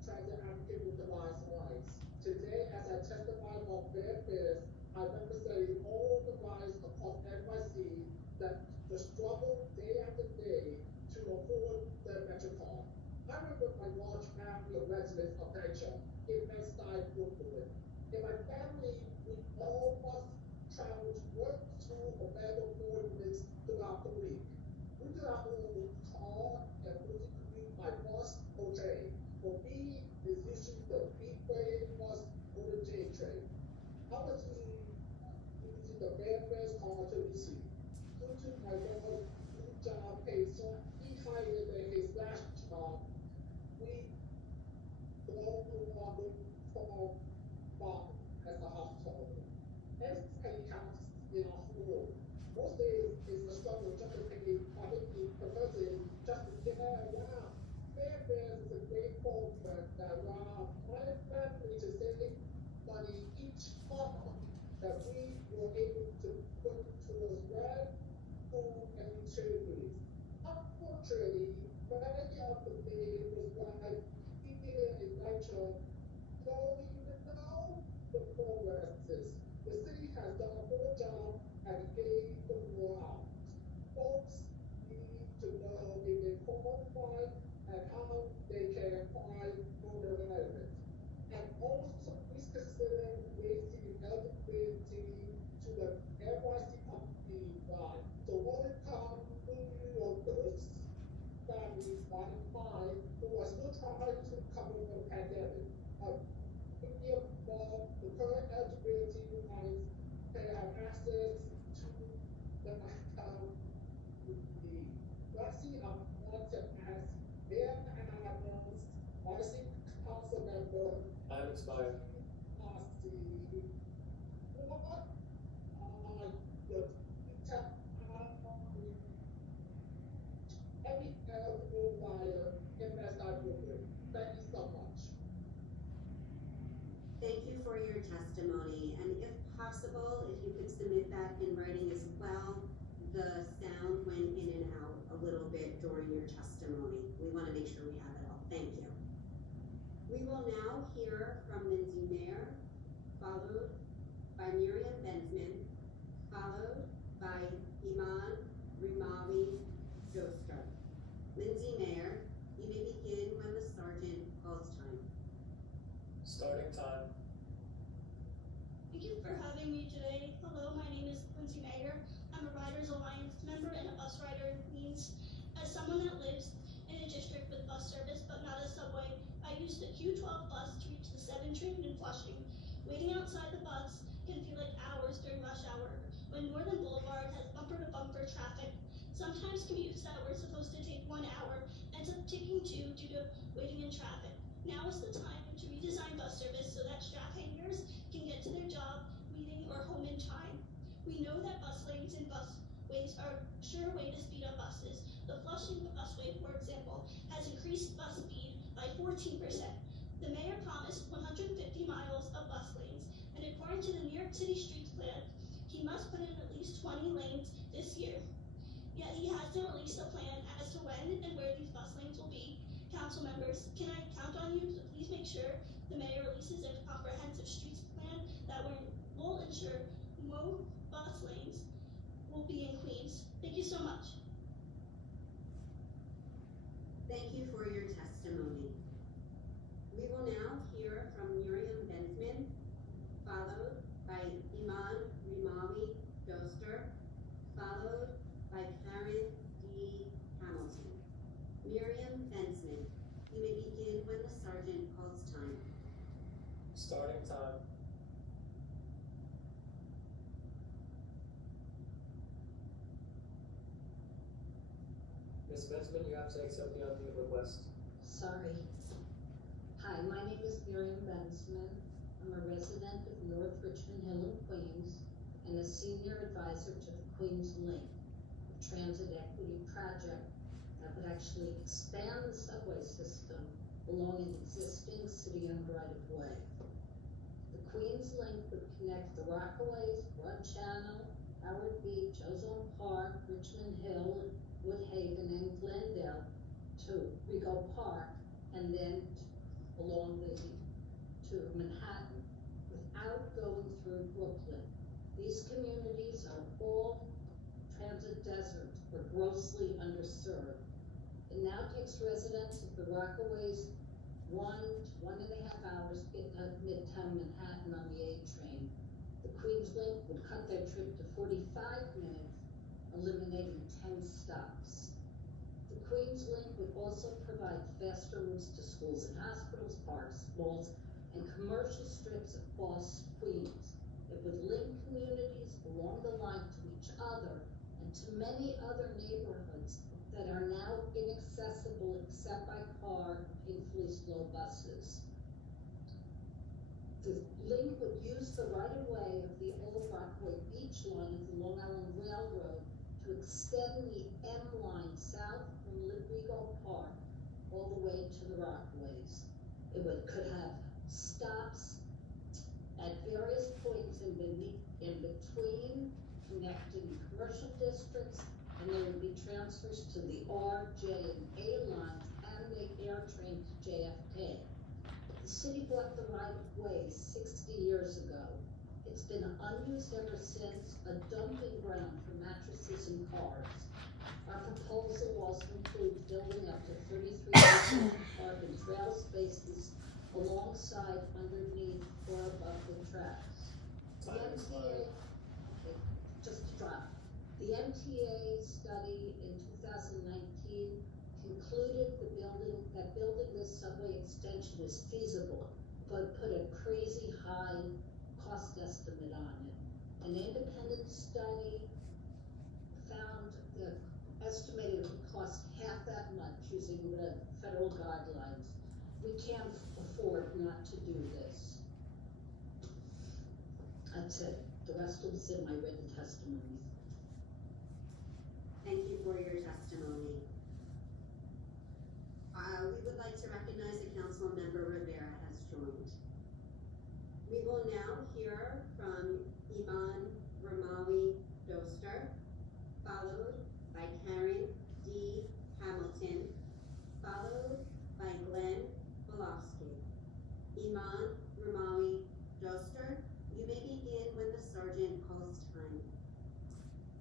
transit advocate with the Rise Alliance. Today, as I testify about Fair Fares, I'm representing all the rides across NYC that the struggle day after day to afford their MetroCard. I remember my large family of residents of Venture in Bed-Stuy, Brooklyn. In my family, we all must travel to work, school, or medical appointments throughout the week. We do not own a car and we commute by bus or train. For me, it's usually the B-train bus or the J train. I was using the Fairfax car to DC. Due to my brother's new job paid so higher than his last job, we go along for father as a household. Every house in our school. Most days is a struggle just to pay per person just to get around. Fairfax is a great program that allows my family to save money each month that we were able to put towards rent, food, and utilities. Unfortunately, many of the days was like keeping it in nature, don't even know the progresses. The city has done a poor job and gave the more out. Folks need to know if they qualify and how they can apply for their benefits. And also, please consider raising eligibility to the NYC company line. So low-income New Yorkers, families, bottom line, who are still trying to recover from the pandemic. The current eligibility lines can have access to the vaccine. I want to ask their announced RC council member. Time expired. Every eligible rider in MSI Brooklyn. Thank you so much. Thank you for your testimony, and if possible, if you could submit that in writing as well. The sound went in and out a little bit during your testimony. We want to make sure we have it all. Thank you. We will now hear from Lindsay Sometimes commutes that were supposed to take 1 hour ends up taking 2 due to waiting in traffic. Now is the time to redesign bus service so that Strathhangers can get to their job, meeting, or home in time. We know that bus lanes and busways are a sure way to speed up buses. The Flushing busway, for example, has increased bus speed by 14%. The mayor promised 150 miles of bus lanes, and according to the New York City Streets Plan, he must put in at least 20 lanes this year. Yet he hasn't released a plan as to when and where these bus lanes will be. Council members, can I count on you to please make sure the mayor releases a comprehensive streets plan that will ensure more bus lanes will be in Queens? Thank you so much. Thank you for your testimony. We will now hear from Miriam Bensman, followed by Iman Rimawi Doster, followed by Karen D. Hamilton. Miriam Bensman, you may begin when the sergeant calls time. Starting time. Ms. Bensman, you have to accept the unmute request. Sorry. Hi, my name is Miriam Bensman. I'm a resident of North Richmond Hill in Queens and a senior advisor to the Queens Link, a transit equity project that would actually expand the subway system along an existing city-owned right-of-way. The Queens Link would connect the Rockaways, Broad Channel, Howard Beach, Ozone Park, Richmond Hill, Woodhaven, and Glendale to Rego Park, and then along to Manhattan without going through Brooklyn. These communities are all transit deserts or grossly underserved. It now takes residents of the Rockaways 1 to 1.5 hours to get to Midtown Manhattan on the A train. The Queens Link would cut their trip to 45 minutes, eliminating 10 stops. The Queens Link would also provide faster routes to schools and hospitals, parks, malls, and commercial strips across Queens. It would link communities along the line to each other and to many other neighborhoods that are now inaccessible except by car and painfully slow buses. The link would use the right-of-way of the old Rockaway Beach line of the Long Island Railroad to extend the M line south from Rego Park all the way to the Rockaways. It could have stops at various points in between, connecting commercial districts, and there would be transfers to the R, J, and A lines and the air train to JFK. The city bought the right-of-way 60 years ago. It's been unused ever since, a dumping ground for mattresses and cars. Our proposal also includes building up to 33 park and trail spaces alongside, underneath, or above the tracks. The MTA, okay, just to drop. The MTA study in 2019 concluded that building this subway extension is feasible, but put a crazy high cost estimate on it. An independent study found that estimated it would cost half that much using the federal guidelines. We can't afford not to do this. That's it. The rest is in my written testimony. Thank you for your testimony. We would like to recognize that Council Member Rivera has joined. We will now hear from Iman Rimawi Doster, followed by Karen D. Hamilton, followed by Glenn Bolofsky. Iman Rimawi Doster, you may begin when the sergeant calls time.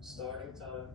Starting time.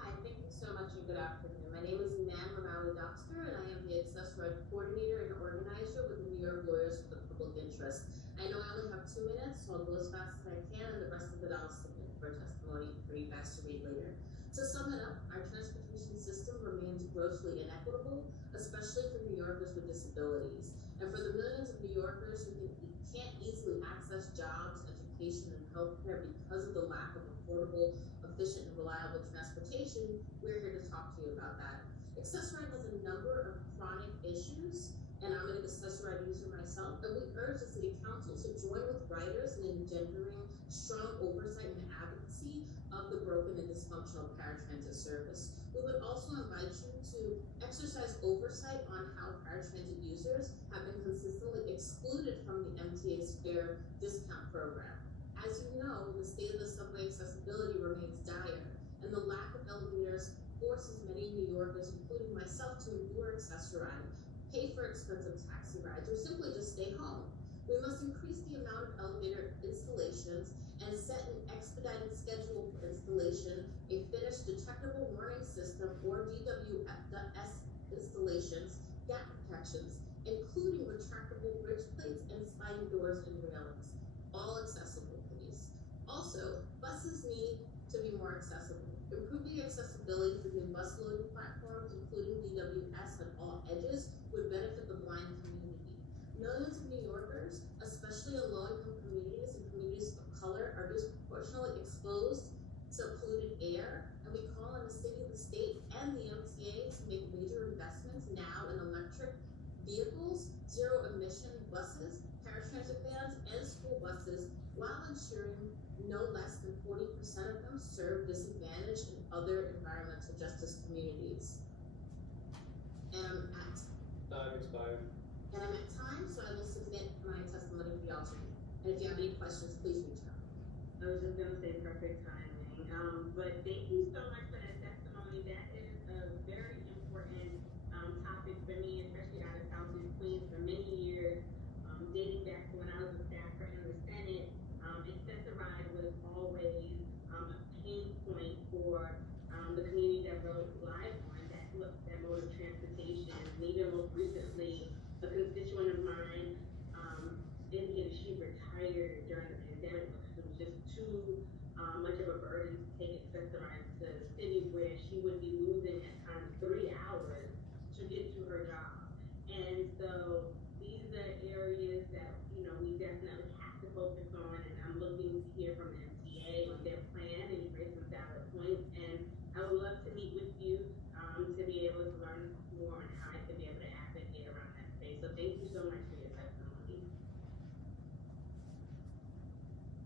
Hi, thank you so much and good afternoon. My name is Nan Ramali Doxter and I am the Access Right Coordinator and Organizer with the New York Lawyers for the Public Interest. I know I only have 2 minutes, so I'll go as fast as I can and the rest of it I'll submit for testimony for you guys to read later. To sum it up, our transportation system remains grossly inequitable, especially for New Yorkers with disabilities. And for the millions of New Yorkers who can't easily access jobs, education, and healthcare because of the lack of affordable, efficient, and reliable transportation, we're here to talk to you about that. Accessoride has a number of chronic issues, and I'm an accessoride user myself, and we urge the City Council to join with riders in engendering strong oversight and advocacy of the broken and dysfunctional paratransit service. We would also invite you to exercise oversight on how paratransit users have been consistently excluded from the MTA's fare discount program. As you know, the state of the subway accessibility remains dire, and the lack of elevators forces many New Yorkers, including myself, to endure accessoride, pay for expensive taxi rides, or simply just stay home. We must increase the amount of elevator installations and set an expedited schedule for installation, a finished detectable warning system, or DWS installations, gap protections, including retractable bridge plates and sliding doors and railings, all accessible, please. Also, buses need to be more accessible. Improving accessibility through new bus loading platforms, including DWS at all edges, would benefit the blind community. Millions of New Yorkers, especially in low-income communities and communities of color, are disproportionately exposed to polluted air, and we call on the city, the state, and the MTA to make major investments now in electric vehicles, zero-emission buses, paratransit vans, and school buses, while ensuring no less than 40% of them serve disadvantaged and other environmental justice communities. And Time expired. I'm at time, so I will submit my testimony for y'all to read. And if you have any questions, please reach out. I was just gonna say perfect timing. But thank you so much for that testimony. That is a very important topic for me, especially out of Southeast Queens for many years, dating back to when I was a staffer in the Senate. Accessoride was always a pain point for the community that relied on that mode of transportation. And even most recently, a constituent of mine indicated she retired during the pandemic because it was just too much of a burden to take accessoride to the city, where she would be losing at times 3 hours to get to her job. And so these are areas that, you know, we definitely have to focus on, and I'm looking to hear from the MTA on their plan, and you raised some valid points, and I would love to meet with you to be able to learn more on how I can be able to advocate around that space. So thank you so much for your testimony.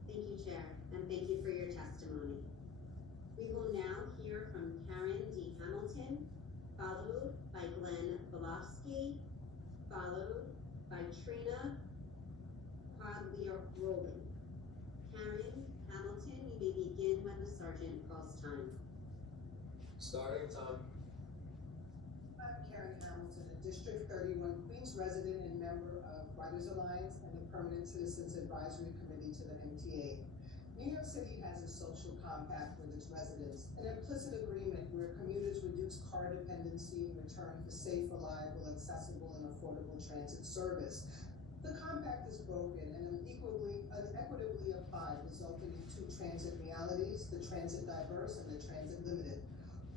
Thank you, Chair, and thank you for your testimony. We will now hear from Karen D. Hamilton, followed by Glenn Volofsky, followed by Trina Quadlia-Rowling. Karen Hamilton, you may begin when the sergeant calls time. Starting time. I'm Karen Hamilton, a District 31 Queens resident and member of Riders Alliance and the Permanent Citizens Advisory Committee to the MTA. New York City has a social compact with its residents, an implicit agreement where commuters reduce car dependency in return for safe, reliable, accessible, and affordable transit service. The compact is broken and unequitably applied, resulting in two transit realities, the transit diverse and the transit limited.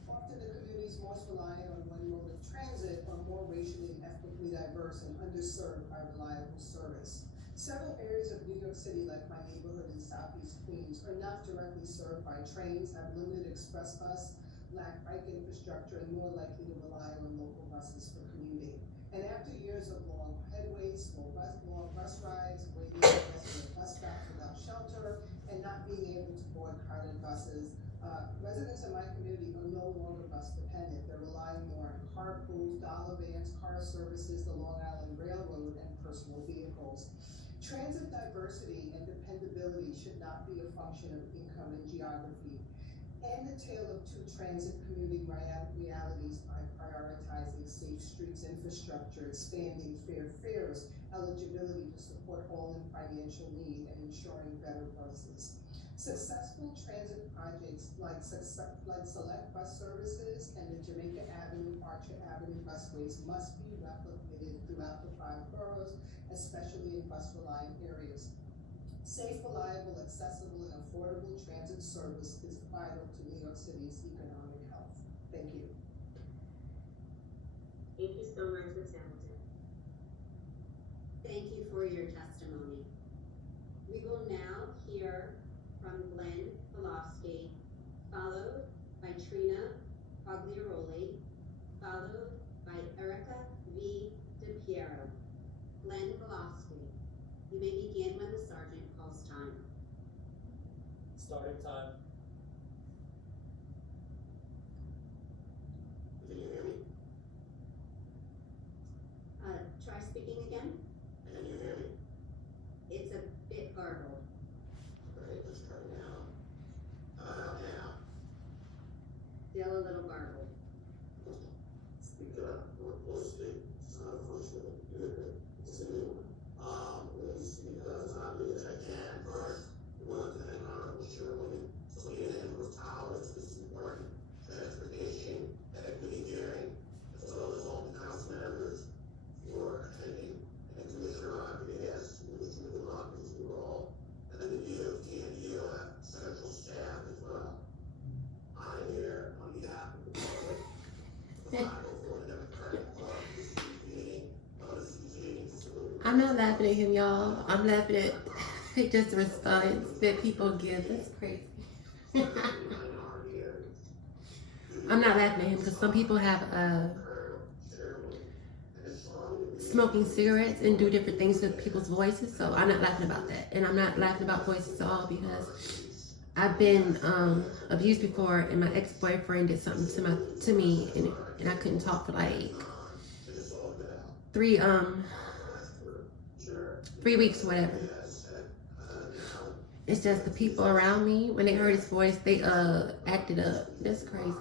Often the communities most reliant on one mode of transit are more racially and ethnically diverse and underserved by reliable service. Several areas of New York City, like my neighborhood in Southeast Queens, are not directly served by trains, have limited express bus, lack bike infrastructure, and more likely to rely on local buses for commuting. And after years of long headways, long bus rides, waiting at bus stops without shelter, and not being able to board crowded buses, residents in my community are no longer bus dependent. They're relying more on carpools, dollar vans, car services, the Long Island Railroad, and personal vehicles. Transit diversity and dependability should not be a function of income and geography. And the tale of two transit commuting realities by prioritizing safe streets infrastructure, expanding fair fares, eligibility to support all in financial need, and ensuring better buses. Successful transit projects like select bus services and the Jamaica Avenue, Archer Avenue busways must be replicated throughout the 5 boroughs, especially in bus-reliant areas. Safe, reliable, accessible, and affordable transit service is vital to New York City's economic health. Thank you. Thank you so much, Ms. Hamilton. Thank you for your testimony. We will now hear from Glenn Velofsky, followed by Trina Pagliaroli, followed by Erica V. DePiero. Glenn Velofsky, you may begin when the sergeant calls time. Starting time. Can you hear me? Try speaking again. Can you hear me? It's a bit garbled. Alright, let's try now. How about now? Still a little garbled. Speak up more closely. It's not a function of the computer. It's a new one. Let me speak as loudly as I can. First, we want to thank Honorable Chairwoman Selena and Rosales for this important transportation equity hearing, as well as all the council members for attending, and Commissioner Rodriguez, who was with the Lockers role, and then the DOT and DOF central staff as well. I'm here on behalf of the public, the 504 Democratic Club, this meeting of the CTA facility. I'm not laughing at him, y'all. I'm laughing at just the response that people give. That's crazy. I'm not laughing at him because some people have smoking cigarettes and do different things with people's voices. So I'm not laughing about that. And I'm not laughing about voices at all because I've been abused before, and my ex-boyfriend did something to me and I couldn't talk for like 3 weeks or whatever. It's just the people around me, when they heard his voice, they acted up. That's crazy.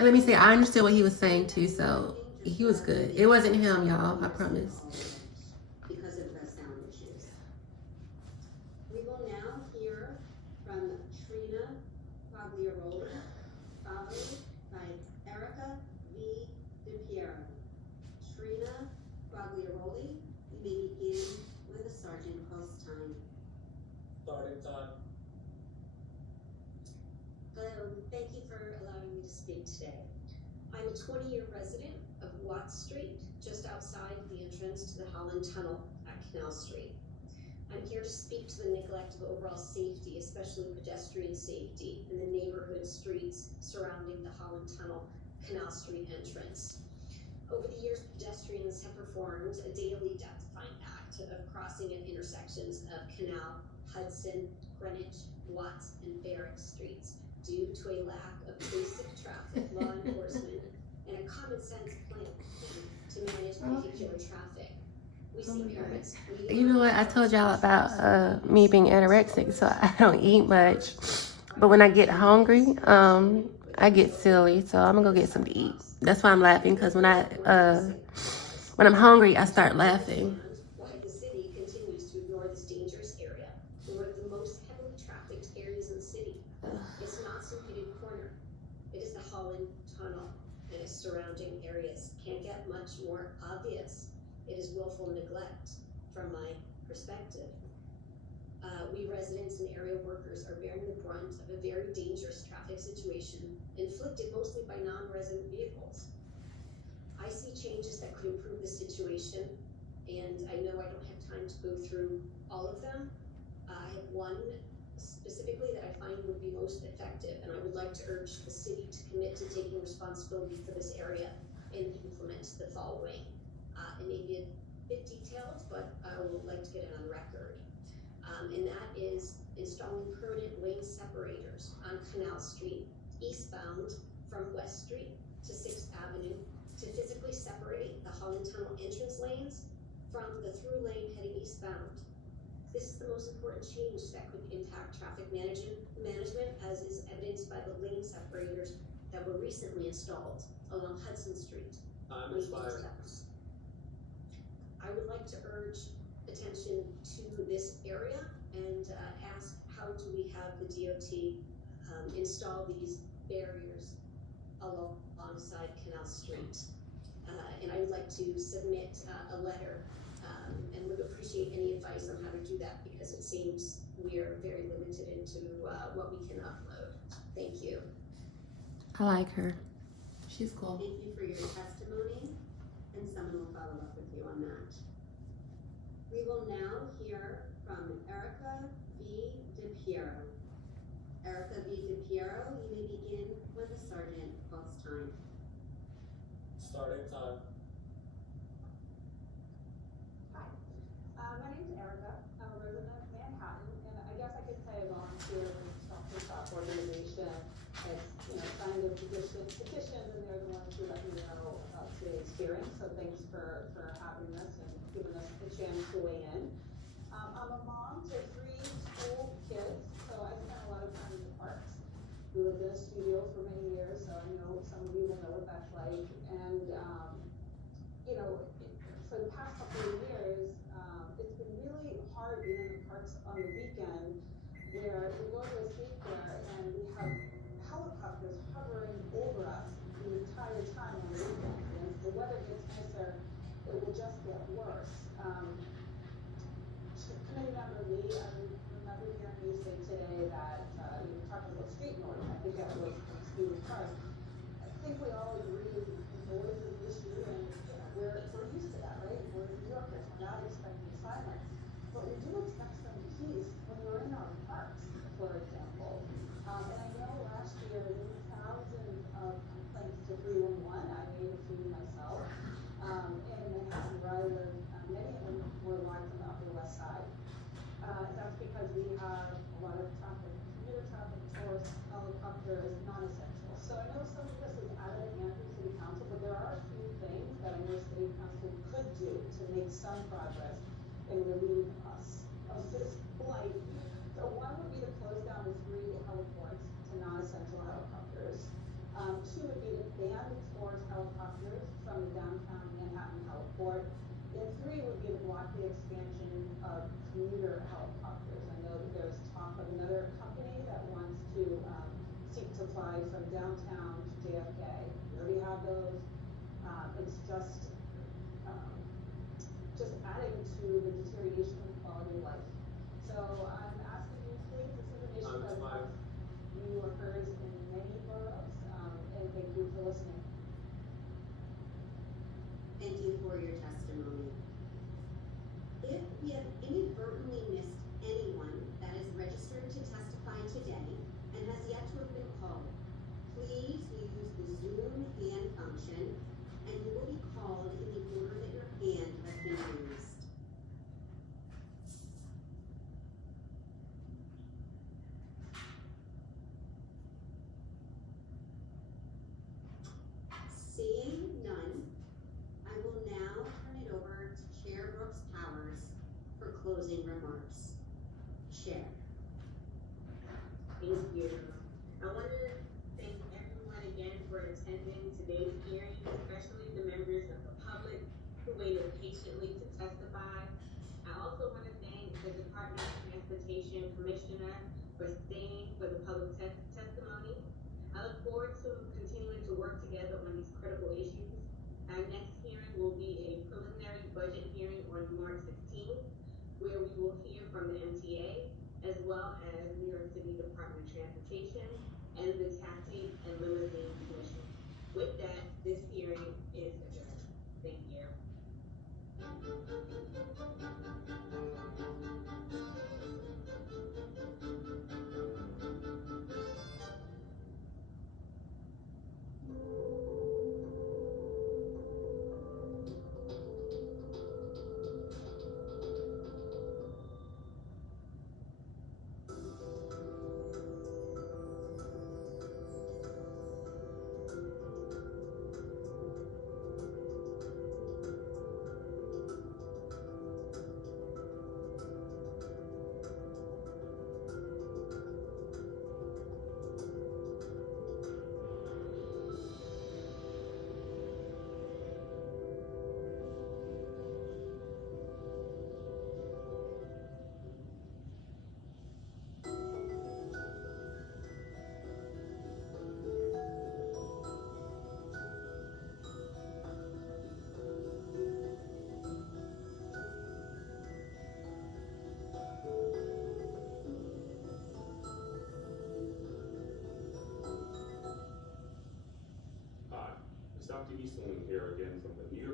And let me say, I understood what he was saying too, so he was good. It wasn't him, y'all, I promise. Because of the sound issues. We will now hear from Trina Pagliaroli, followed by Erica V. DePiero. Trina Pagliaroli, you may begin when the sergeant calls time. Starting time. Hello, thank you for allowing me to speak today. I'm a 20-year resident of Watt Street, just outside the entrance to the Holland Tunnel at Canal Street. I'm here to speak to the neglect of overall safety, especially pedestrian safety, in the neighborhood streets surrounding the Holland Tunnel Canal Street entrance. Over the years, pedestrians have performed a daily death-defying act of crossing at intersections of Canal, Hudson, Greenwich, Watts, and Barrack Streets, due to a lack of basic traffic law enforcement and a common sense plan to manage vehicular traffic. We see parents. You know what? I told y'all about me being anorexic, so I don't eat much. But when I get hungry, I get silly, so I'm gonna go get something to eat. That's why I'm laughing, because when I'm hungry, I start laughing. Why the city continues to ignore this dangerous area, one of the most heavily trafficked areas in the city. It's not some hidden corner. It is the Holland Tunnel and its surrounding areas. Can't get much more obvious. It is willful neglect from my perspective. We residents and area workers are bearing the brunt of a very dangerous traffic situation inflicted mostly by non-resident vehicles. I see changes that could improve the situation, and I know I don't have time to go through all of them. I have one specifically that I find would be most effective, and I would like to urge the city to commit to taking responsibility for this area and implement the following. It may be a bit detailed, but I would like to get it on record. And that is installing permanent lane separators on Canal Street, eastbound from West Street to 6th Avenue, to physically separate the Holland Tunnel entrance lanes from the through lane heading eastbound. This is the most important change that could impact traffic management, as is evidenced by the lane separators that were recently installed along Hudson Street. Time expired. I would like to urge attention to this area and ask how do we have the DOT install these barriers alongside Canal Street. And I would like to submit a letter and would appreciate any advice on how to do that because it seems we are very limited into what we can upload. Thank you. I like her. She's cool. Thank you for your testimony, and someone will follow up with you on that. We will now hear from Erica V. DePiero. Erica V. DePiero, you may begin when the sergeant calls time. Starting time. Hi, my name's Erica. I'm a resident of Manhattan, and I guess I could say I volunteer with the self-stop organization. It's signed a petition, and they're the ones who let me know about today's hearing. So thanks for having us and giving us the chance to weigh in. I'm a mom to 3 school kids, so I spend a lot of time in the parks. We lived in a studio for many years, so I know some of you will know what that's like. And for the past couple of years, it's been really hard being in the parks on the weekend, where we go to a skate fair and we have helicopters hovering over us the entire time on the weekend. And as the weather gets nicer, it will just get worse. Committee member Lee, I remember hearing you say today that you were talking about street noise. I think that was excuse cars. I think we all agree noise is an issue, and we're used to that, right? We're New Yorkers, we're not expecting silence. But we do expect some peace when we're in our parks, for example. And I know last year there were thousands of complaints to 311. I made a few myself. In Manhattan, where I live, many of them were live from the Upper West Side. That's because we have a lot of traffic, commuter traffic, tourists, helicopters, non-essential. So I know some of this is out of the hands of City Council, but there are a few things that I know City Council could do to make some progress and relieve us of this blight. So one would be to close down the 3 heliports to non-essential helicopters. 2 would be to ban explorers helicopters from the downtown Manhattan heliport. And 3 would be to block the expansion of commuter helicopters. I know that there's talk of another company that wants to seek to fly from downtown to JFK. We already have those. It's just adding to the deterioration of quality of life. So I'm asking you, please, this is an issue that affects New Yorkers in many boroughs, and thank you for listening. Thank you for your testimony. If we have inadvertently missed anyone that is registered to testify today and has yet to have been called, please use the Zoom hand function and you will be called in the order that your hand has been used. Seeing none, I will now turn it over to Chair Brooks Powers for closing remarks. Chair. Thank you. I want to thank everyone again for attending today's hearing, especially the members of the public who waited patiently to testify. I also want to thank the Department of Transportation Commissioner for staying for the public testimony. I look forward to continuing to work together on these critical issues. Our next hearing will be a preliminary budget hearing on March 16th, where we will hear from the MTA, as well as New York City Department of Transportation and the Taxi and Limousine Commission. With that, this hearing is adjourned. Thank you.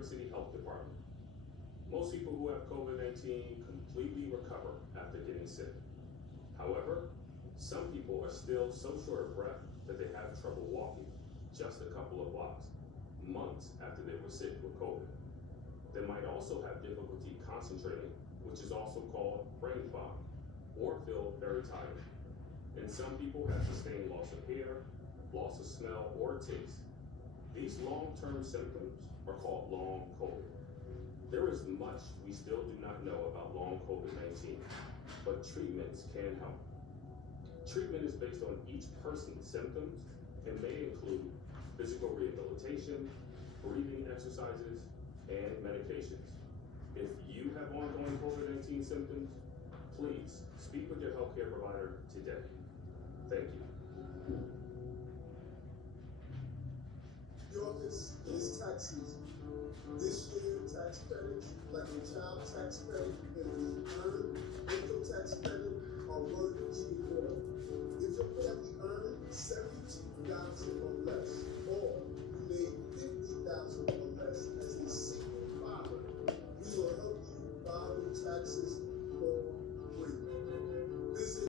York City Health Department. Most people who have COVID-19 completely recover after getting sick. However, some people are still so short of breath that they have trouble walking just a couple of blocks, months after they were sick with COVID. They might also have difficulty concentrating, which is also called brain fog, or feel very tired. And some people have sustained loss of hair, loss of smell, or taste. These long-term symptoms are called long COVID. There is much we still do not know about long COVID-19, but treatments can help. Treatment is based on each person's symptoms and may include physical rehabilitation, breathing exercises, and medications. If you have ongoing COVID-19 symptoms, please speak with your healthcare provider today. Thank you. York is tax season. This year, tax credits like the child tax